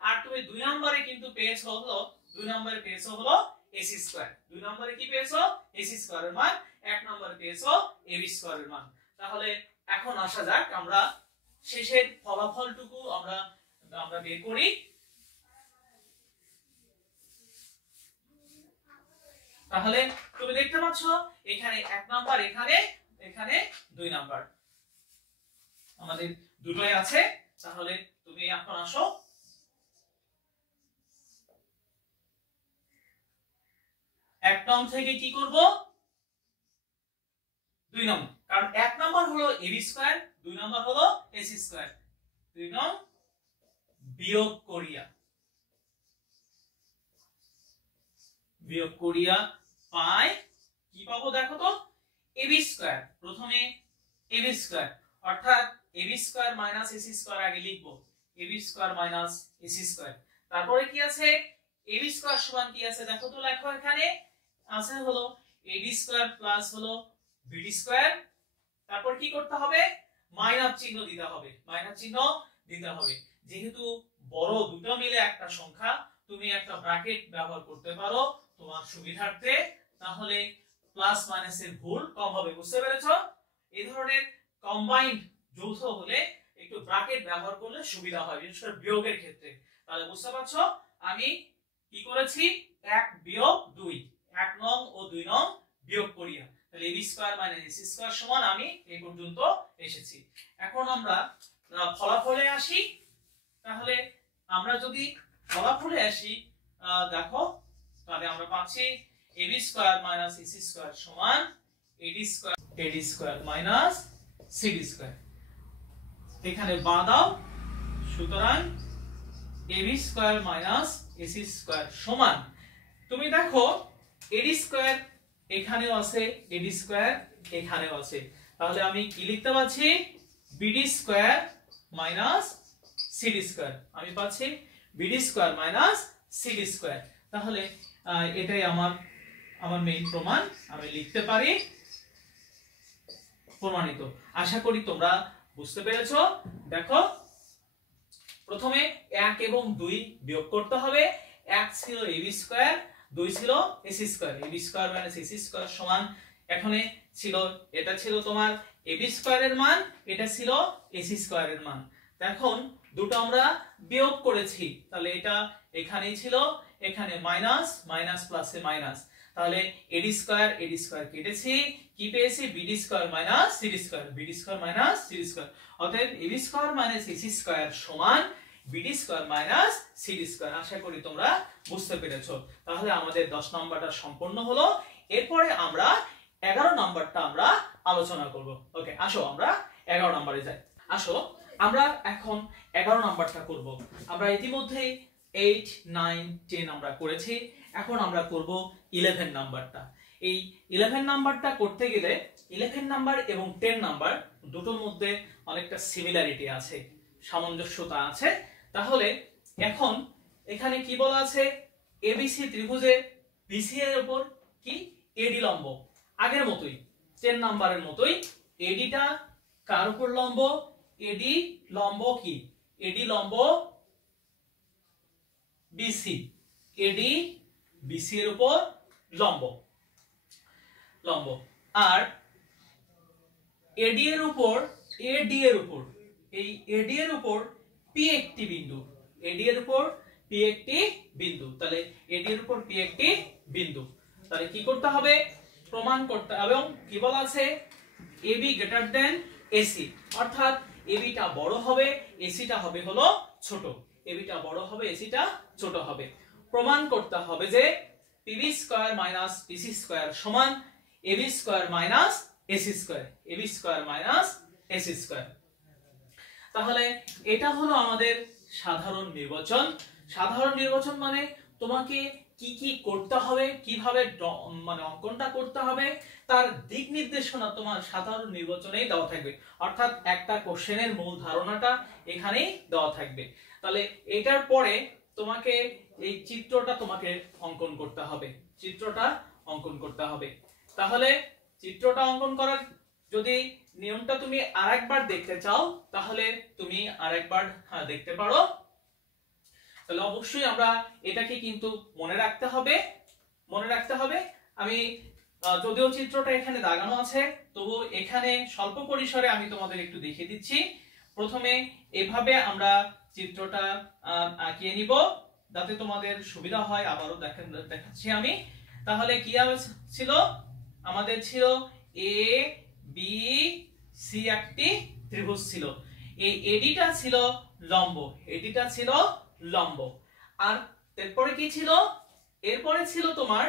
আর তুমি 2 নম্বরে কিন্তু পেয়েছো হলো 2 নম্বরে পেয়েছো হলো ac স্কয়ার। 2 নম্বরে কি পেয়েছো, ac স্কয়ারের মান, 1 নম্বরে পেয়েছো ab স্কয়ারের মান। তাহলে এখন আসা যাক আমরা শেষের ফলাফলটুকু আমরা বের করি। তাহলে তুমি দেখতে পাচ্ছ এখানে 1 নাম্বার, এখানে 2 নাম্বার, আমাদের দুটোই আছে। তাহলে তুমি এখন আসো, এক নং থেকে কি করব, 2 নং, কারণ 1 নাম্বার হলো ab স্কয়ার, 2 নাম্বার হলো ac স্কয়ার। 2 নং বিয়োগ করিয়া পাই কি পাবো দেখো তো, ab স্কয়ার, প্রথমে ab স্কয়ার অর্থাৎ ab square minus ac square আগে লিখব, ab square minus ac square. তারপরে কি আছে, ab স্কয়ার সমান কি আছে দেখো তো, লেখো এখানে আছে হলো ad স্কয়ার প্লাস হলো bd স্কয়ার। তারপর কি করতে হবে, মাইনাস চিহ্ন দিতে হবে, মাইনাস চিহ্ন দিতে হবে। যেহেতু বড় দুটো মিলে একটা সংখ্যা, তুমি একটা ব্র্যাকেট ব্যবহার করতে পারো তোমার সুবিধার্থে, তাহলে প্লাস মাইনাসের ভুল কম হবে, বুঝতে পেরেছো? এই ধরনের কম্বাইন্ড যৌথ হলে একটু ব্র্যাকেট ব্যবহার করলে সুবিধা হয়, বিশেষ করে বিয়োগের ক্ষেত্রে। তাহলে বুঝতে পারছো আমি কি করেছি, 1 বিয়োগ 2, 1 নং ও 2 নং বিয়োগ করিয়া, তাহলে ab square minus ac square সমান আমি এই পর্যন্ত এসেছি। এখন আমরা ফলাফলে আসি। তাহলে আমরা যদি ফলাফলে আসি দেখো, তাহলে আমরা পাচ্ছি ab square minus ac square সমান ad square minus cd square. এখানে বাদ দাও, সুতরাং ab square minus ac square সমান, তুমি দেখো ad স্কয়ার এখানেও আছে, ad স্কয়ার এখানেও আছে, তাহলে আমি কি লিখতে পাচ্ছি, bd square minus cd square, আমি পাচ্ছি bd square minus cd square. তাহলে এটাই আমার মেইন প্রমাণ, আমি লিখতে পারি প্রমাণিত। আশা করি তোমরা বুঝতে পেরেছো। দেখো প্রথমে 1 এবং 2 বিয়োগ করতে হবে, 1 ছিল ab স্কয়ার, 2 ছিল ac square, ab square minus ac square সমান, এখানে ছিল এটা ছিল তোমার ab স্কয়ারের মান, এটা ছিল ac স্কয়ারের মান। এখন দুটো আমরা বিয়োগ করেছি, তাহলে এটা এখানেই ছিল, এখানে মাইনাস, মাইনাস প্লাসে মাইনাস, তাহলে ad স্কয়ার কেটেছি, কি পেয়েছি, bd square minus cd square, bd square minus cd square. অতএব ab square minus ac square সমান bd square minus cd square. আশা করি তোমরা বুঝতে পেরেছো। তাহলে আমাদের 10 নাম্বারটা সম্পূর্ণ হলো। এরপরে আমরা 11 নাম্বারটা আমরা আলোচনা করব। ওকে, আসো আমরা 11 নম্বরে যাই। আসো আমরা এখন 11 নাম্বারটা করব। আমরা ইতিমধ্যে 8, 9, 10 আমরা করেছি, এখন আমরা করব 11 নাম্বারটা। এই 11 নাম্বারটা করতে গেলে 11 নাম্বার এবং 10 নাম্বার দুটোর মধ্যে অনেকটা সিমিলারিটি আছে, সামঞ্জস্যতা আছে। তাহলে এখন এখানে কি বলা আছে, এবিসি ত্রিভুজে বিসি এর উপর কি এডি লম্ব, আগের মতোই 10 নাম্বারের মতোই। এডিটা কার উপর লম্ব, এডি লম্ব কি, এডি লম্ব বিসি, এডি বিসি এর উপর লম্ব, লম্ব। আর এডি এর উপর এই এডি এর উপর পি একটি বিন্দু, এডি এর উপর পি একটি বিন্দু। তাহলে এডি এর উপর পি একটি বিন্দু। তাহলে কি করতে হবে? প্রমাণ করতে হবে। এবং কি বলা আছে? এবি গ্রেটার দেন এসি, অর্থাৎ এবিটা বড় হবে, এসিটা হবে হলো ছোট। এবিটা বড় হবে, এসিটা ছোট হবে। প্রমাণ করতে হবে যে PB square minus PC square সমান AB square minus AC square, AB square minus AC square. তাহলে এটা হলো আমাদের সাধারণ নির্বাচন। সাধারণ নির্বাচন মানে তোমাকে কি কি করতে হবে, কিভাবে মানে অঙ্কনটা করতে হবে, তার দিক নির্দেশনা তোমার সাধারণ নির্বাচনেই দেওয়া থাকবে। অর্থাৎ একটা কোশ্চেনের মূল ধারণাটা এখানেই দেওয়া থাকবে। তাহলে এটার পরে তোমাকে এই চিত্রটা তোমাকে অঙ্কন করতে হবে, চিত্রটা অঙ্কন করতে হবে। তাহলে চিত্রটা অঙ্কন করার যদি নিয়মটা তুমি আরেকবার দেখতে চাও তাহলে তুমি আরেকবার দেখতে পারো। তাহলে অবশ্যই আমরা এটাকে কিন্তু মনে রাখতে হবে, মনে রাখতে হবে। আমি যদিও চিত্রটা এখানে দাগানো আছে তবু এখানে স্বল্প পরিসরে আমি তোমাদের একটু দেখিয়ে দিচ্ছি। প্রথমে এভাবে আমরা চিত্রটা আঁকিয়ে নিব যাতে তোমাদের সুবিধা হয়। আবারও দেখাচ্ছি আমি। তাহলে কি ছিল? আমাদের ছিল এ বি সি একটি ত্রিভুজ ছিল। এই এডিটা ছিল লম্ব, এডিটা ছিল লম্ব। আর এরপরে কি ছিল? এরপরে ছিল তোমার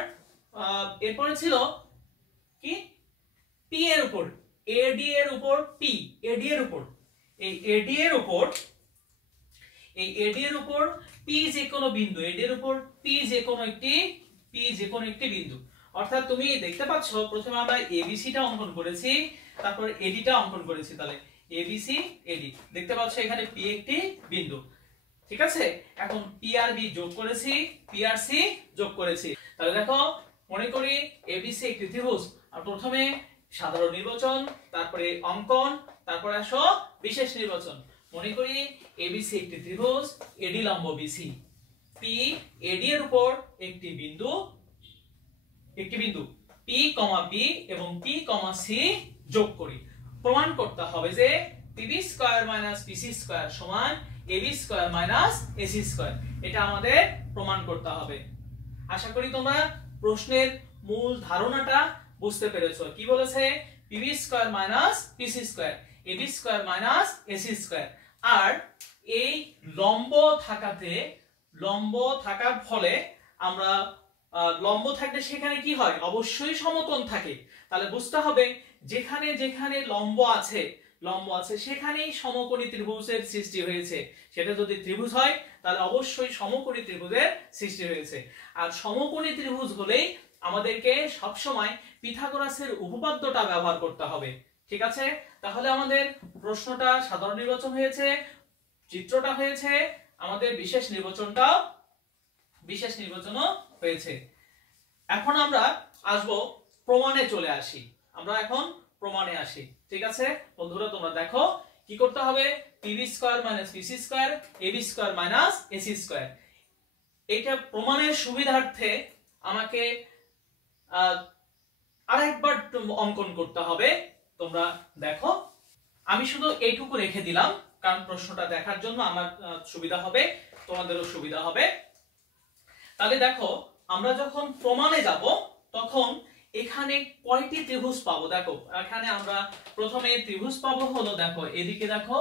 এরপরে ছিল কি? পি এর উপর, এডি এর উপর পি, এডি এর উপর, এই এডি এর উপর, এই এডি এর উপর পি যে কোনো বিন্দু, এডি এর উপর পি যে কোনো একটি বিন্দু। অর্থাৎ তুমি দেখতে পাচ্ছ প্রথমে আমরা এবিসি টা অঙ্কন করেছি, তারপর এডি টা অঙ্কন করেছি। তাহলে এবিসি এডি দেখতে পাচ্ছ এখানে পি একটি বিন্দু, ঠিক আছে? এখন পি আর বি যোগ করেছি, পি আর সি যোগ করেছি। তাহলে দেখো মনে করি এবিসি একটি ত্রিভুজ। আর প্রথমে সাধারণ নির্বাচন, তারপরে অঙ্কন, তারপরে আসো বিশেষ নির্বাচন। মনে করি এবিসি একটি ত্রিভুজ, এডি লম্ব বিসি, পি এডি এর উপর একটি বিন্দু পি কমা বি এবং পি কমা সি যোগ করি। প্রমাণ করতে হবে যে PB square minus PC square সমান AB square minus AC square. এটা আমাদের প্রমাণ করতে হবে। আশা করি তোমরা প্রশ্নের মূল ধারণাটা বুঝতে পেরেছো। কি বলেছে? PB square minus PC square, AB square minus AC square. আর এই লম্ব থাকার ফলে আমরা লম্ব থাকলে সেখানে কি হয়? অবশ্যই সমকোণ থাকে। তাহলে বুঝতে হবে যেখানে যেখানে লম্ব আছে সেখানেই সমকোণী ত্রিভুজের সৃষ্টি হয়েছে। সেটা যদি ত্রিভুজ হয় তাহলে অবশ্যই সমকোণী ত্রিভুজের সৃষ্টি হয়েছে। আর সমকোণী ত্রিভুজ হলেই আমাদেরকে সবসময় পিথাগোরাসের উপপাদ্যটা ব্যবহার করতে হবে, ঠিক আছে? তাহলে আমাদের প্রশ্নটা সাধারণ নির্বাচন হয়েছে, চিত্রটা হয়েছে, আমাদের বিশেষ নির্বাচনও হয়েছে। এখন আমরা আসবো প্রমাণে চলে আসি। আমরা এখন প্রমাণে আসি, ঠিক আছে? বন্ধুরা তোমরা দেখো কি করতে হবে? PB square minus PC square, AB square minus AC square. এটা প্রমাণের সুবিধার্থে আমাকে আরেকবার অঙ্কন করতে হবে। তোমরা দেখো আমি শুধু এইটুকু রেখে দিলাম কারণ প্রশ্নটা দেখার জন্য আমার সুবিধা হবে, তোমাদেরও সুবিধা হবে। তাহলে দেখো আমরা যখন প্রমাণে যাব তখন এখানে কয়টি ত্রিভুজ পাবো? দেখো এখানে আমরা প্রথমে ত্রিভুজ পাবো হলো, দেখো এদিকে দেখো,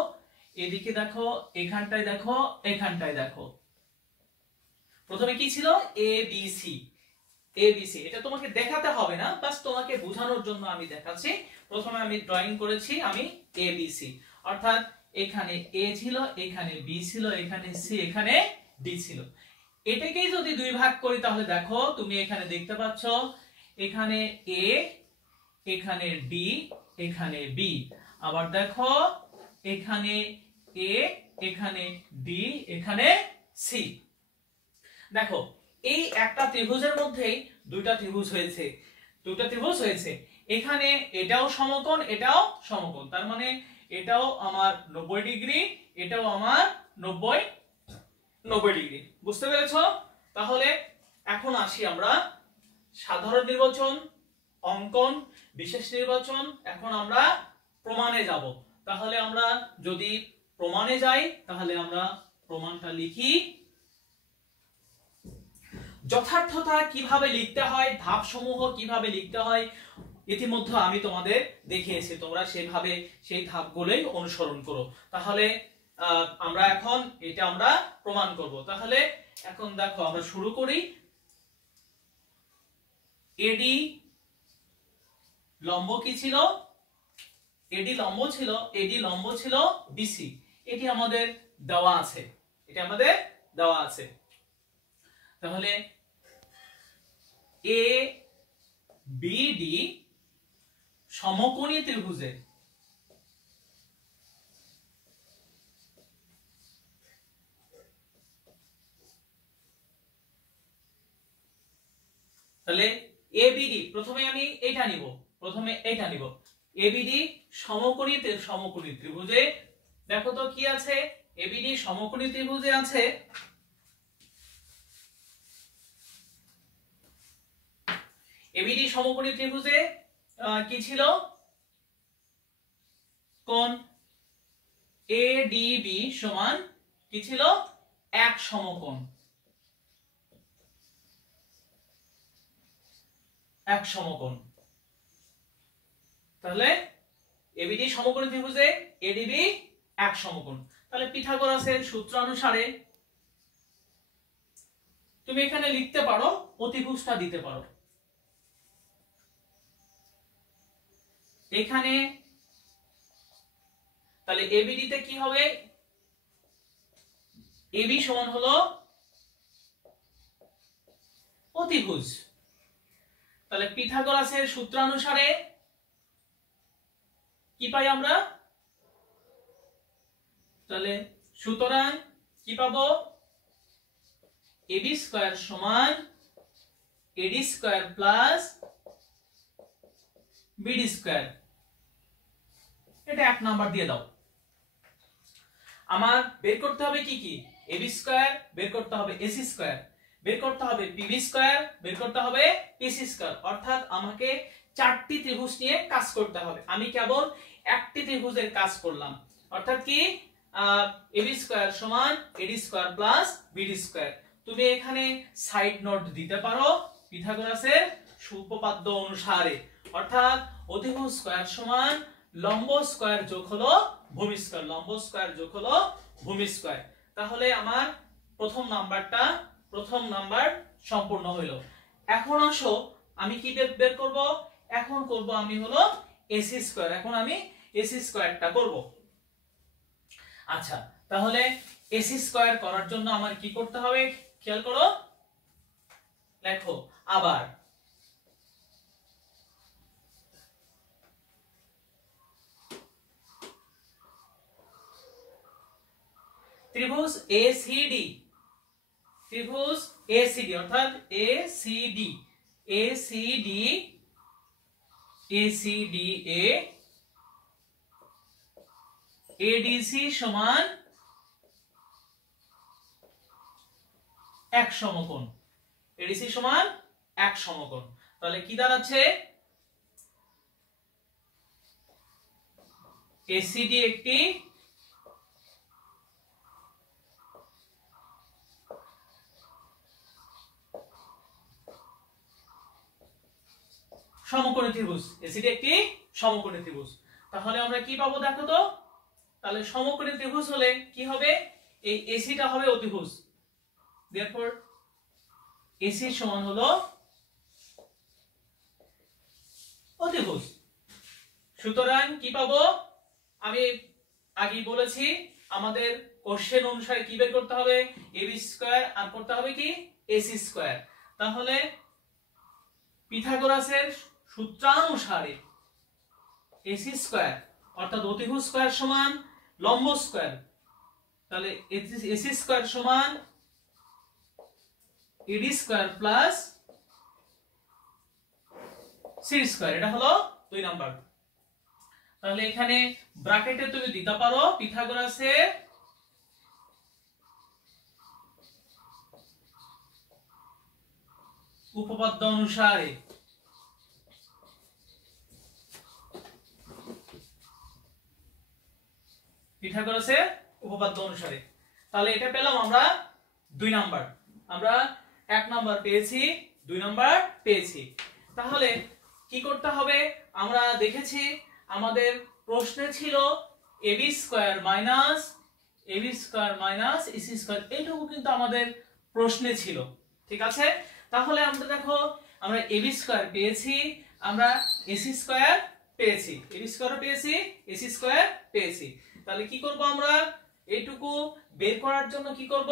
এদিকে দেখো, এখানটায় দেখো, এখানটায় দেখো। প্রথমে কি ছিল? A B C, A B C. এটা তোমাকে দেখাতে হবে না, বাস তোমাকে বোঝানোর জন্য আমি দেখাচ্ছি। প্রথমে আমি ড্রয়িং করেছি আমি এ বি সি, অর্থাৎ এখানে এ ছিল, এখানে বি ছিল, এখানে সি, এখানে ডি ছিল। এটাকেই যদি দুই ভাগ করি তাহলে দেখো তুমি এখানে দেখতে পাচ্ছ এখানে এ, এখানে ডি, এখানে বি। আবার দেখো এখানে এ, এখানে ডি, এখানে সি। দেখো এই একটা ত্রিভুজের মধ্যেই দুইটা ত্রিভুজ হয়েছে। এখানে এটাও সমকোণ, এটাও সমকোণ। তার মানে এটাও আমার 90 ডিগ্রি, এটাও আমার 90 ডিগ্রি। বুঝতে পেরেছো? তাহলে এখন আসি আমরা সাধারণ নির্বাচন, অঙ্কন, বিশেষ নির্বাচন। এখন আমরা প্রমাণে যাব। তাহলে আমরা যদি প্রমাণে যাই তাহলে আমরা প্রমাণটা লিখি। যথার্থতা কিভাবে লিখতে হয়, ধাপসমূহ কিভাবে লিখতে হয় ইতিমধ্যে আমি তোমাদের দেখিয়েছি, তোমরা সেভাবে সেই ধাপগুলোই অনুসরণ করো। তাহলে আমরা এখন এটা আমরা প্রমাণ করব। তাহলে এখন দেখো আমরা শুরু করি। এডি লম্ব কি ছিল? এডি লম্ব ছিল বিসি। এটি আমাদের দেওয়া আছে, তাহলে এ বিডি সমকোণী ত্রিভুজে তাহলে এবিডি প্রথমে আমি এটা নিব, এবিডি সমকোণী ত্রিভুজে দেখো তো কি আছে। এবিডি সমকোণী ত্রিভুজে আছে এবিডি সমকোণী ত্রিভুজে কি ছিল? কোণ এডিবি সমান কি ছিল? এক সমকোণ, তাহলে এবিডি সমকোণী ত্রিভুজে এডিবি এক সমকোণ। তাহলে পিথাগোরাসের সূত্র অনুসারে তুমি এখানে লিখতে পারো, অতিভুজটা দিতে পারো এখানে। তাহলে এবিডি তে কি হবে? এবি সমান হলো অতিভুজ। তাহলে পিথাগোরাসের সূত্র অনুসারে কি পাই আমরা? তাহলে সুতরাং কি পাবো? এবি স্কয়ার সমান এডি স্কয়ার প্লাস বিডি স্কয়ার। এটা এক নাম্বার দিয়ে দাও। আমার বের করতে হবে কি কি? এবি স্কয়ার, বের করতে হবে এসি স্কয়ার, বের করতে হবে পিবি স্কয়ার, বের করতে হবে পিসি স্কয়ার। অর্থাৎ আমাকে চারটি ত্রিভুজ নিয়ে কাজ করতে হবে। আমি কেবল একটি ত্রিভুজের কাজ করলাম। অর্থাৎ কি? এবি স্কয়ার সমান এডি স্কয়ার প্লাস বিডি স্কয়ার। তুমি এখানে সাইড নোট দিতে পারো পিথাগোরাসের উপপাদ্য অনুসারে। অর্থাৎ অতিভুজ স্কয়ার সমান লম্ব স্কয়ার যোগ হলো ভূমি স্কয়ার, ভূমি স্কয়ার। তাহলে আমার প্রথম নাম্বার সম্পূর্ণ হইল। এখন আসো আমি কি বের করব? এখন করব আমি হলো এসি স্কয়ার। এখন আমি এসি স্কয়ারটা করব। আচ্ছা, তাহলে এসি স্কয়ার করার জন্য আমার কি করতে হবে খেয়াল করো, লেখো আবার ত্রিভুজ এসিডি, অর্থাৎ এসিডি এ এডিসি সমান এক সমকোণ, তাহলে কি দাঁড়াচ্ছে? এসিডি একটি সমকোণী ত্রিভুজ, তাহলে আমরা কি পাবো দেখো তো? তাহলে সমকোণী ত্রিভুজ হলে কি হবে? এই এসিটা হবে অতিভুজ। therefore এসি সমান হলো অতিভুজ। সুতরাং কি পাবো? আমি আগেই বলেছি আমাদের কোশ্চেন অনুসারে কি বের করতে হবে? এবি স্কয়ার আর করতে হবে কি? AC square. তাহলে পিথাগোরাসের সূত্রানুসারে এসি স্কয়ার অর্থাৎ অতিভুজ স্কয়ার সমান লম্ব স্কয়ার। তাহলে এসি স্কয়ার সমান এডি স্কয়ার প্লাস সি স্কয়ার। এটা হলো 2 নাম্বার। তাহলে এখানে ব্র্যাকেটে তুমি দিতে পারো পিথাগোরাসের উপপাদ্য অনুসারে। পিথাগোরাসের উপপাদ্য অনুসারে। তাহলে এটা পেলাম আমরা 2 নাম্বার। আমরা 1 নাম্বার পেয়েছি, 2 নাম্বার পেয়েছি। তাহলে কি করতে হবে? আমরা দেখেছি আমাদের প্রশ্নে ছিল ab square minus ac square, এইটুকু কিন্তু আমাদের প্রশ্নে ছিল, ঠিক আছে? তাহলে আমরা দেখো আমরা ab স্কয়ার পেয়েছি, আমরা ac স্কয়ার পেয়েছি, ab স্কয়ার পেয়েছি, ac স্কয়ার পেয়েছি। তাহলে কি করব আমরা? এইটুকু বের করার জন্য কি করব?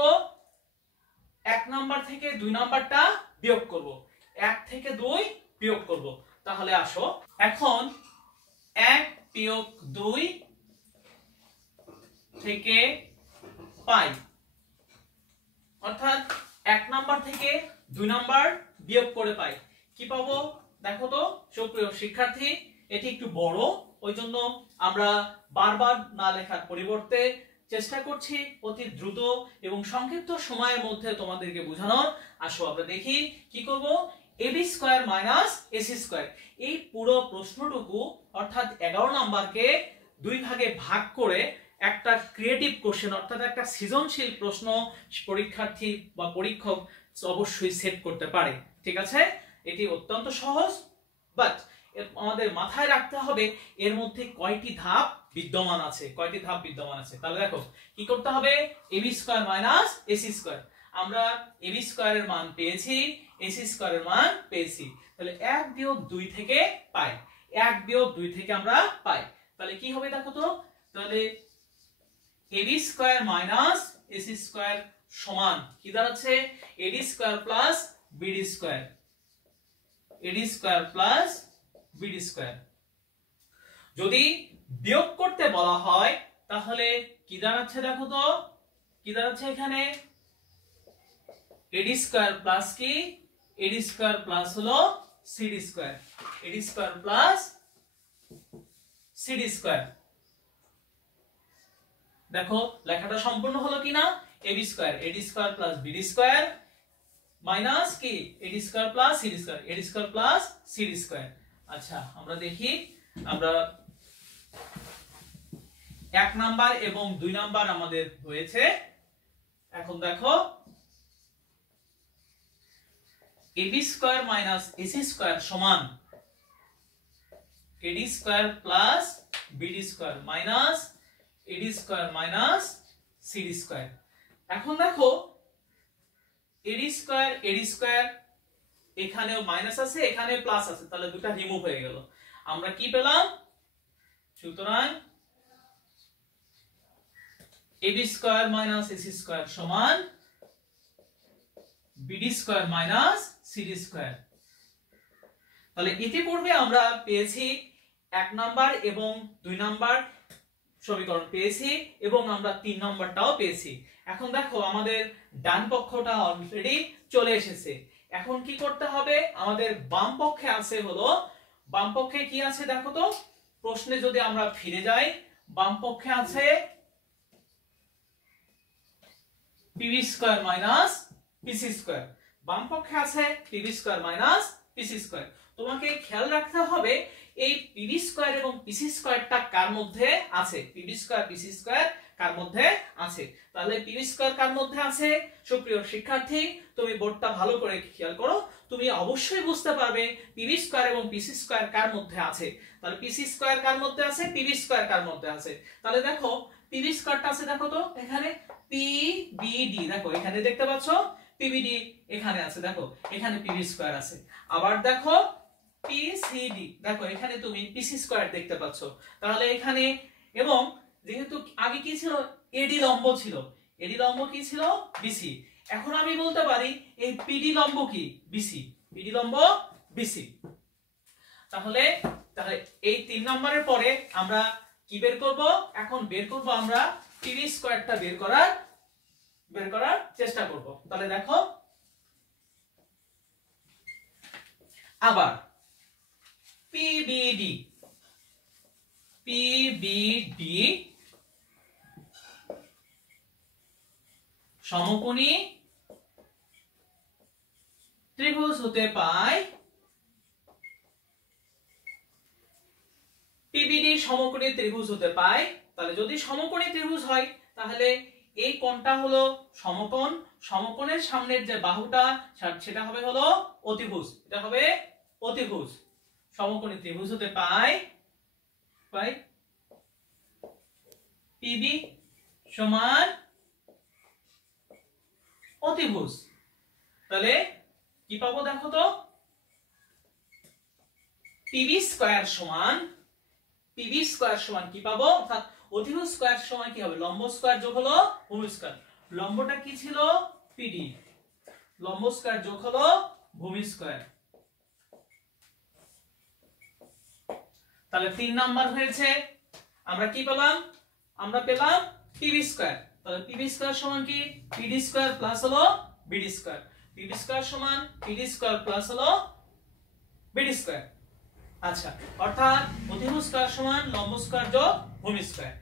1 নাম্বার থেকে 2 নাম্বারটা বিয়োগ করব, 1 থেকে 2 বিয়োগ করব। তাহলে আসো এখন 1 বিয়োগ 2 থেকে পাই, অর্থাৎ 1 নাম্বার থেকে 2 নাম্বার বিয়োগ করে পাই। কি পাবো দেখো তো সুপ্রিয় শিক্ষার্থী, এটি একটু বড়, ওই জন্য আমরা বারবার না লেখার পরিবর্তে চেষ্টা করছি অতি দ্রুত এবং সংক্ষিপ্ত সময়ের মধ্যে তোমাদেরকে বোঝানোর। আসো আমরা দেখি কি করব। ab square minus ac square, এই পুরো প্রশ্নটুকু অর্থাৎ 11 নাম্বারকে 2 ভাগে ভাগ করে একটা ক্রিয়েটিভ কোশ্চেন অর্থাৎ একটা সৃজনশীল প্রশ্ন পরীক্ষার্থী বা পরীক্ষক অবশ্যই সেট করতে পারে, ঠিক আছে? এটি অত্যন্ত সহজ, বাট আমাদের মাথায় রাখতে হবে এর মধ্যে কয়টি ধাপ বিদ্যমান আছে, কয়টি ধাপ বিদ্যমান আছে। তাহলে দেখো কি করতে হবে, ab square minus ac square, আমরা ab স্কয়ারের মান পেয়েছি, ac স্কয়ারের মান পেয়েছি। তাহলে 1 বিয়োগ 2 থেকে পাই, 1 বিয়োগ 2 থেকে আমরা পাই। তাহলে কি হবে দেখো তো, তাহলে ab square minus ac square সমান কি দাঁড়াচ্ছে? ad square plus bd square, ad square plus bd square. যদি বিয়োগ করতে বলা হয় তাহলে কি দাঁড়াচ্ছে দেখো তো, কি দাঁড়াচ্ছে এখানে? ad স্কয়ার প্লাস কি? ad স্কয়ার প্লাস হলো cd square, ad square plus cd square. দেখো লেখাটা সম্পূর্ণ হলো কিনা? ab square, ad square plus bd square minus কি? ad square plus cd square, ad square plus cd square. আচ্ছা আমরা দেখি, আমরা 1 নাম্বার এবং 2 নাম্বার আমাদের হয়েছে। এখন দেখো ab square minus ac square সমান ad square plus bd square minus ad square minus cd square. এখন দেখো ad স্কয়ার এখানেও মাইনাস আছে, এখানেও প্লাস আছে, তাহলে দুটো রিমুভ হয়ে গেল। আমরা কি পেলাম? সুতরাং ab square minus ac square সমান bd square minus cd square. তাহলে ইতিপূর্বে আমরা পেয়েছি 1 নাম্বার এবং 2 নাম্বার সমীকরণ পেয়েছি এবং আমরা 3 নাম্বারটাও পেয়েছি। এখন দেখো আমাদের ডান পক্ষটা অলরেডি চলে এসেছে। এখন কি করতে হবে? আমাদের বাম পক্ষে আছে হলো, বাম পক্ষে কি আছে দেখো তো, প্রশ্নে যদি আমরা ফিরে যাই, বাম পক্ষে আছে pv square minus pc square, বাম পক্ষে আছে pv square minus pc square. তোমাকে খেয়াল রাখতে হবে এই pv স্কয়ার এবং pc স্কয়ারটা কার মধ্যে আছে, pv স্কয়ার pc স্কয়ার কার মধ্যে আছে। তাহলে pv স্কয়ার কার মধ্যে আছে? সুপ্রিয় শিক্ষার্থী তুমি বোর্ডটা ভালো করে খেয়াল করো, তুমি অবশ্যই বুঝতে পারবে pv স্কয়ার এবং pc স্কয়ার কার মধ্যে আছে। তাহলে pc স্কয়ার কার মধ্যে আছে, pv স্কয়ার কার মধ্যে আছে। তাহলে দেখো pv স্কয়ারটা আছে দেখো তো এখানে pbd, দেখো এখানে দেখতে পাচ্ছো pbd এখানে আছে, দেখো এখানে pv স্কয়ার আছে। আবার দেখো pcd, দেখো এখানে তুমি pc স্কয়ার দেখতে পাচ্ছো। তাহলে এখানে, এবং যেহেতু আগে কি ছিল, ad লম্ব ছিল, ad লম্ব কি ছিল? bc। এখন আমি বলতে পারি এই pd লম্ব কি? bc, pd লম্ব bc। তাহলে এই 3 নম্বরের পরে আমরা কি বের করব? এখন বের করব আমরা pv স্কয়ারটা বের করার চেষ্টা করব। তাহলে দেখো আবার pbd সমকোণী ত্রিভুজ হতে পাই পিবিডি সমকোণী ত্রিভুজ হতে পাই। তাহলে যদি সমকোণী ত্রিভুজ হয় তাহলে এই কোণটা হলো সমকোণ, সমকোণের সামনের যে বাহুটা সেটা হবে হলো অতিভুজ, এটা হবে অতিভুজ। সমকোণী ত্রিভুজ হতে পাই পিবি সমান অতিভুজ। তাহলে কি পাবো দেখো তো, পিবি স্কয়ার সমান কি পাবো, অর্থাৎ অতিভুজ স্কয়ার সমান কি হবে, লম্ব স্কয়ার যোগ হলো ভূমি স্কয়ার। লম্বটা কি ছিল পিডি, লম্ব স্কয়ার যোগ হলো ভূমি স্কয়ার। তাহলে 3 নাম্বার হয়েছে। আমরা কি পেলাম, আমরা পেলাম পিবি স্কয়ার। তাহলে পিবি স্কয়ার সমান কি, পিডি স্কয়ার প্লাস হলো বিডি স্কয়ার। পিবি স্কয়ার সমান পিডি স্কয়ার প্লাস হলো বিডি স্কয়ার। আচ্ছা, অর্থাৎ অতিভুজ স্কয়ার সমান লম্ব স্কয়ার যোগ ভূমি স্কয়ার।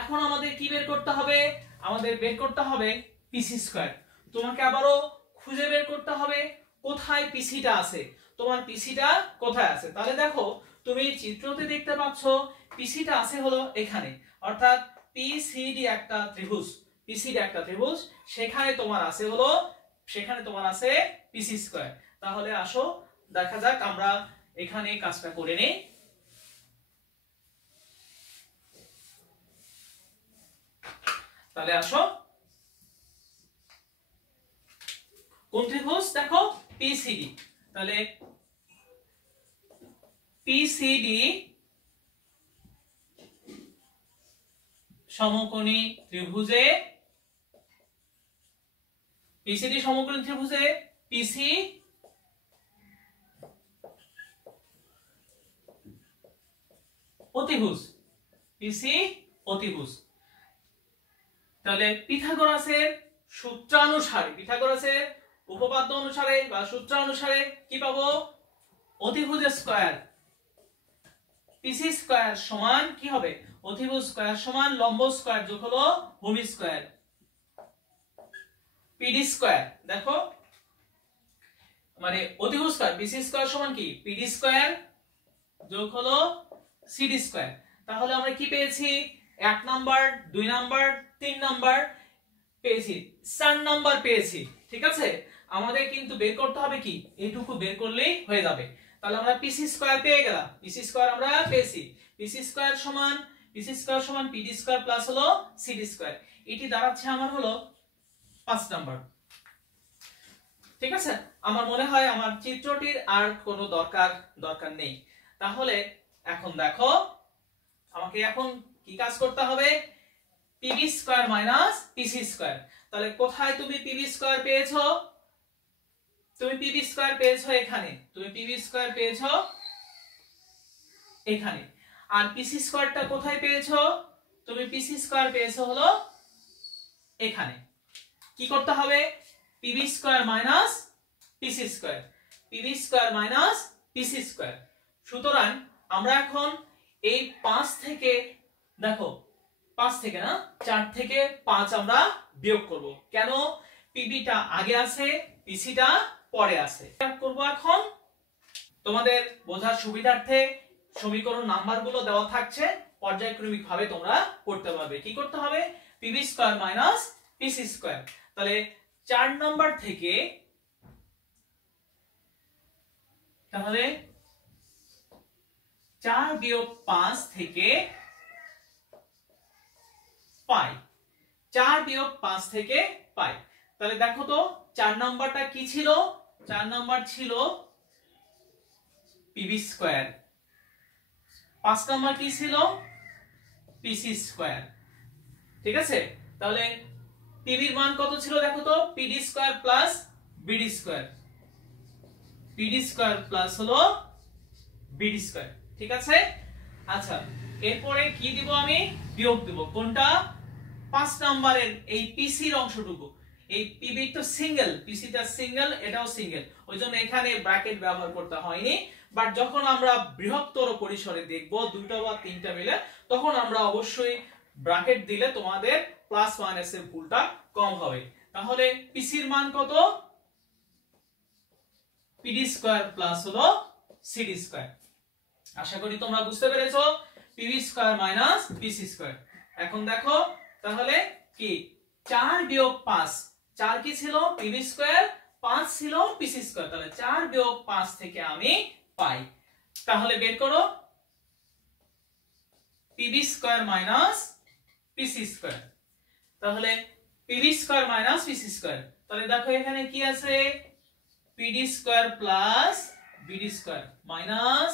এখন আমাদের কি বের করতে হবে, আমাদের বের করতে হবে পিসি স্কয়ার। তোমাকে আবারো খুঁজে বের করতে হবে কোথায় পিসিটা আছে, তোমার পিসিটা কোথায় আছে। তাহলে দেখো তুমি চিত্রতে দেখতে পাচ্ছ পিসিটা আছে হলো এখানে, অর্থাৎ পিসিডি একটা ত্রিভুজ, পিসিডি একটা ত্রিভুজ, সেখানে তোমার আছে পিসি স্কয়ার। তাহলে আসো দেখা যাক আমরা এখানে কাজটা করে নেই। তাহলে আসো, কোন ত্রিভুজ দেখো, পিসিডি। তাহলে পিসিডি সমকোণী ত্রিভুজে, পিসিডি সমকোণী ত্রিভুজে পিসি অতিভুজ, পিসি অতিভুজ। তাহলে পিথাগোরাসের সূত্রানুসারে, পিথাগোরাসের উপপাদ্য অনুসারে বা সূত্রানুসারে কি পাবো, অতিভুজ স্কয়ার পিসি স্কয়ার সমান কি হবে, অতিভুজ স্কয়ার সমান লম্ব স্কয়ার যোগ হলো ভূমি স্কয়ার পিডি স্কয়ার। দেখো মানে অতিভুজ স্কয়ার পিসি স্কয়ার সমান কি, পিডি স্কয়ার যোগ হলো সিডি স্কয়ার। তাহলে আমরা কি পেয়েছি, 1 নাম্বার 2 নাম্বার 3 নাম্বার পেয়েছি, 4 নাম্বার পেয়েছি। ঠিক আছে, আমাদের কিন্তু বের করতে হবে কি, এইটুকু বের করলেই হয়ে যাবে। তাহলে আমরা পিসি স্কয়ার পেয়ে গেলাম, পিসি স্কয়ার আমরা পেয়েছি। পিসি স্কয়ার সমান পিডি স্কয়ার প্লাস হলো সিডি স্কয়ার। এটি দাঁড়াচ্ছে আমার হলো 5 নাম্বার। ঠিক আছে, আমার মনে হয় আমার চিত্রটির আর কোনো দরকার নেই। তাহলে এখন দেখো আমাকে এখন কি কাজ করতে হবে, PB square minus PC square. তাহলে কোথায় তুমি পিবি স্কয়ার পেয়েছো, তুমি পিবি স্কয়ার পেয়েছো এখানে, তুমি পিবি স্কয়ার পেয়েছো এখানে। আর পিসি স্কয়ারটা কোথায় পেয়েছো, তুমি পিসি স্কয়ার পেয়েছো হলো এখানে। কি করতে হবে, PB square minus PC square, PB square minus PC square. সুতরাং আমরা এখন এই 5 থেকে, দেখো 5 থেকে না 4 থেকে 5 আমরা বিয়োগ করব। কেন, পিবিটা আগে আছে পিসিটা পরে আছে। করব এখন তোমাদের বোঝার সুবিধার্থে সমীকরণ নাম্বারগুলো দেওয়া থাকছে, পর্যায়ক্রমিক ভাবে তোমরা করতে পারবে। কি করতে হবে, PB square minus PC square. তাহলে 4 নাম্বার থেকে, তাহলে 4 বিয়োগ 5 থেকে পাই, 4 বিয়োগ 5 থেকে পাই। তাহলে দেখো তো 4 নাম্বারটা কি ছিল, 4 নাম্বার ছিল পিবি স্কয়ার, 5 নাম্বার কি ছিল, পিসি স্কয়ার। ঠিক আছে, তাহলে পিবির মান কত ছিল দেখো তো, PD square plus BD square, PD square plus হলো বিডি স্কয়ার। ঠিক আছে, আচ্ছা এরপরে কি দিব, আমি বিয়োগ দেব। কোনটা, 5 নাম্বারের এই পিসির অংশটুকু। এই পিবি তো সিঙ্গেল, পিসিটা সিঙ্গেল, এটাও সিঙ্গেল, ওইজন্য এখানে ব্র্যাকেট ব্যবহার করতে হয়নি। বাট যখন আমরা বৃহত্তর পরিসরে দেখব দুটো বা তিনটা মিলে, তখন আমরা অবশ্যই ব্র্যাকেট দিলে তোমাদের প্লাস মাইনাসের ভুলটা কম হবে। তাহলে পিসির মান কত, পিডি স্কয়ার প্লাস হলো সিডি স্কয়ার। আশা করি তোমরা বুঝতে পেরেছো, PB square minus PC square. এখন দেখো তাহলে কি 4 বিয়োগ 5, 4 কি ছিল পিবি স্কয়ার, 5 ছিল পিসি স্কয়ার, তাহলে 4 বিয়োগ 5 থেকে আমি পাই। তাহলে বের করো PB square minus PC square. তাহলে PB square minus PC square, তাহলে দেখো এখানে কি আছে, PD square plus BD square minus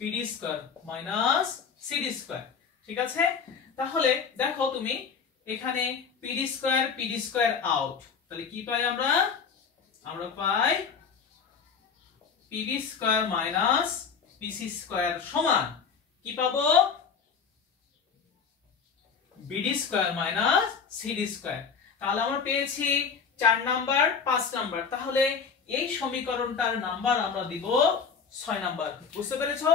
PD square minus CD square. ঠিক আছে, তাহলে দেখো তুমি এখানে পিডি স্কয়ার আউট, তাহলে কি পাই আমরা পাই PD square minus PC square সমান কি পাবো, BD square minus CD square. তাহলে আমরা পেয়েছি 4 নাম্বার 5 নাম্বার, তাহলে এই সমীকরণটার নাম্বার আমরা দিব 6 নাম্বার। বুঝতে পেরেছো,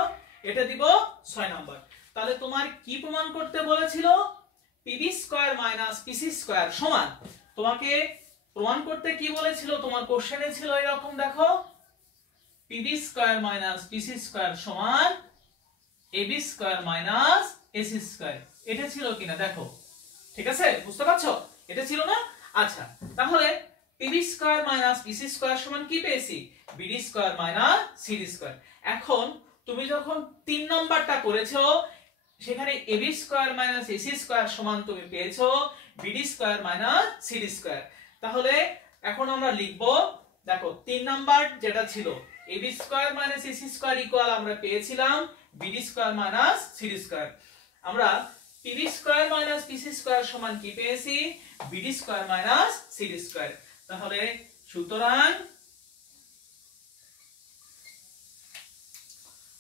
এটা দিব 6 নাম্বার। তাহলে তোমার কি প্রমাণ করতে বলেছিল, PB square minus PC square সমান, তোমাকে প্রমাণ করতে কি বলেছিল, তোমার কোশ্চেনে ছিল এরকম, দেখো PB square minus PC square সমান AB square minus AC square. এটা ছিল কিনা দেখো, ঠিক আছে, বুঝতে পারছো, এটা ছিল না। আচ্ছা, তাহলে PB square minus PC square সমান কি পেয়েছি, BD square minus CD square. এখন তুমি যখন 3 নাম্বারটা করেছো সেখানে AB square minus AC square সমান তুমি পেয়েছো BD square minus CD square. তাহলে এখন আমরা লিখবো, দেখো 3 নাম্বার যেটা ছিল AB square minus AC square equal আমরা পেয়েছিলাম BD square minus CD square. আমরা PB square minus PC square সমান কি পেয়েছি, BD square minus CD square. তাহলে সুতরাং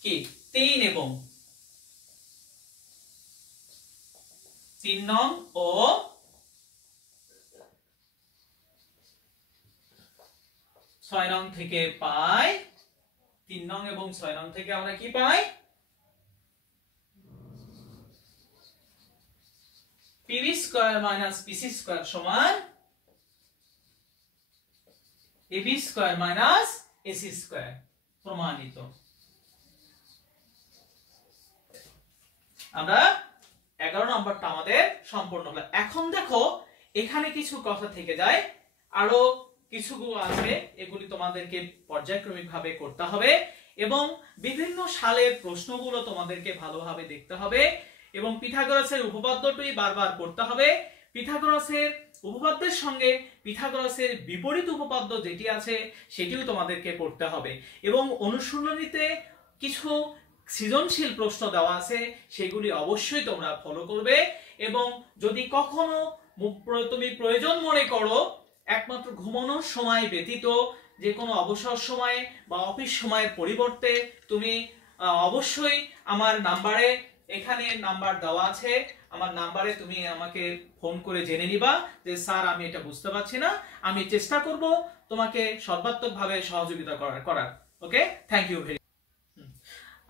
কি 3 এবং 3 নং ও 6 নং থেকে পাই, 3 নং এবং 6 নং থেকে আমরা কি পাই, PB square minus PC square সমান AB square minus AC square. প্রমাণিত। আমরা 11 নম্বরটা আমাদের সম্পূর্ণ হলো। এখন দেখো এখানে কিছু কথা থেকে যায়, আরো কিছুগুলো আছে, এগুলি তোমাদেরকে পর্যায়ক্রমিকভাবে করতে হবে এবং বিভিন্ন সালের প্রশ্নগুলো তোমাদেরকে ভালোভাবে দেখতে হবে এবং পিথাগোরাসের উপপাদ্যটি বারবার করতে হবে। পিথাগোরাসের উপপাদ্যের সঙ্গে পিথাগোরাসের বিপরীত উপপাদ্য যেটি আছে সেটিও তোমাদেরকে পড়তে হবে এবং অনুশীলনীতে কিছু সৃজনশীল প্রশ্ন দেওয়া আছে সেগুলি অবশ্যই তোমরা ফলো করবে এবং যদি কখনো তুমি প্রয়োজন মনে করো একমাত্র ঘুমানোর সময় ব্যতীত যে কোনো অবসর সময়ে বা অফিস সময়ের পরিবর্তে তুমি অবশ্যই আমার নাম্বারে, এখানে নাম্বার দেওয়া আছে, আমার নাম্বারে তুমি আমাকে ফোন করে জেনে নিবা যে স্যার আমি এটা বুঝতে পারছি না, আমি চেষ্টা করব তোমাকে সর্বাত্মকভাবে সহযোগিতা করার। ওকে, থ্যাংক ইউ ভেরি।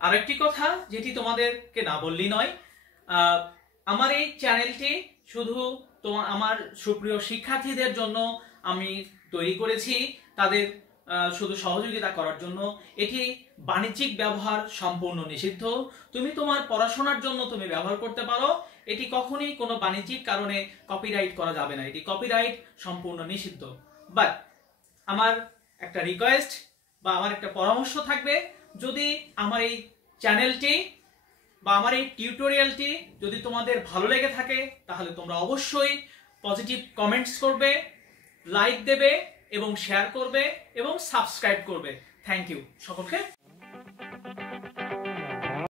আরেকটি কথা যেটি তোমাদেরকে না বললি নয়, আমার এই চ্যানেলটি শুধু আমার সুপ্রিয় শিক্ষার্থীদের জন্য আমি তৈরি করেছি, তাদের শুধু সহযোগিতা করার জন্য। এটি বাণিজ্যিক ব্যবহার সম্পূর্ণ নিষিদ্ধ। তুমি তোমার পড়াশোনার জন্য তুমি ব্যবহার করতে পারো, এটি কখনোই কোনো বাণিজ্যিক কারণে কপিরাইট করা যাবে না, এটি কপিরাইট সম্পূর্ণ নিষিদ্ধ। বাট আমার একটা রিকোয়েস্ট বা আমার একটা পরামর্শ থাকবে, যদি আমার এই চ্যানেলটি বা আমার এই টিউটোরিয়ালটি যদি তোমাদের ভালো লেগে থাকে তাহলে তোমরা অবশ্যই পজিটিভ কমেন্টস করবে, লাইক দেবে এবং শেয়ার করবে এবং সাবস্ক্রাইব করবে। থ্যাংক ইউ সকলকে।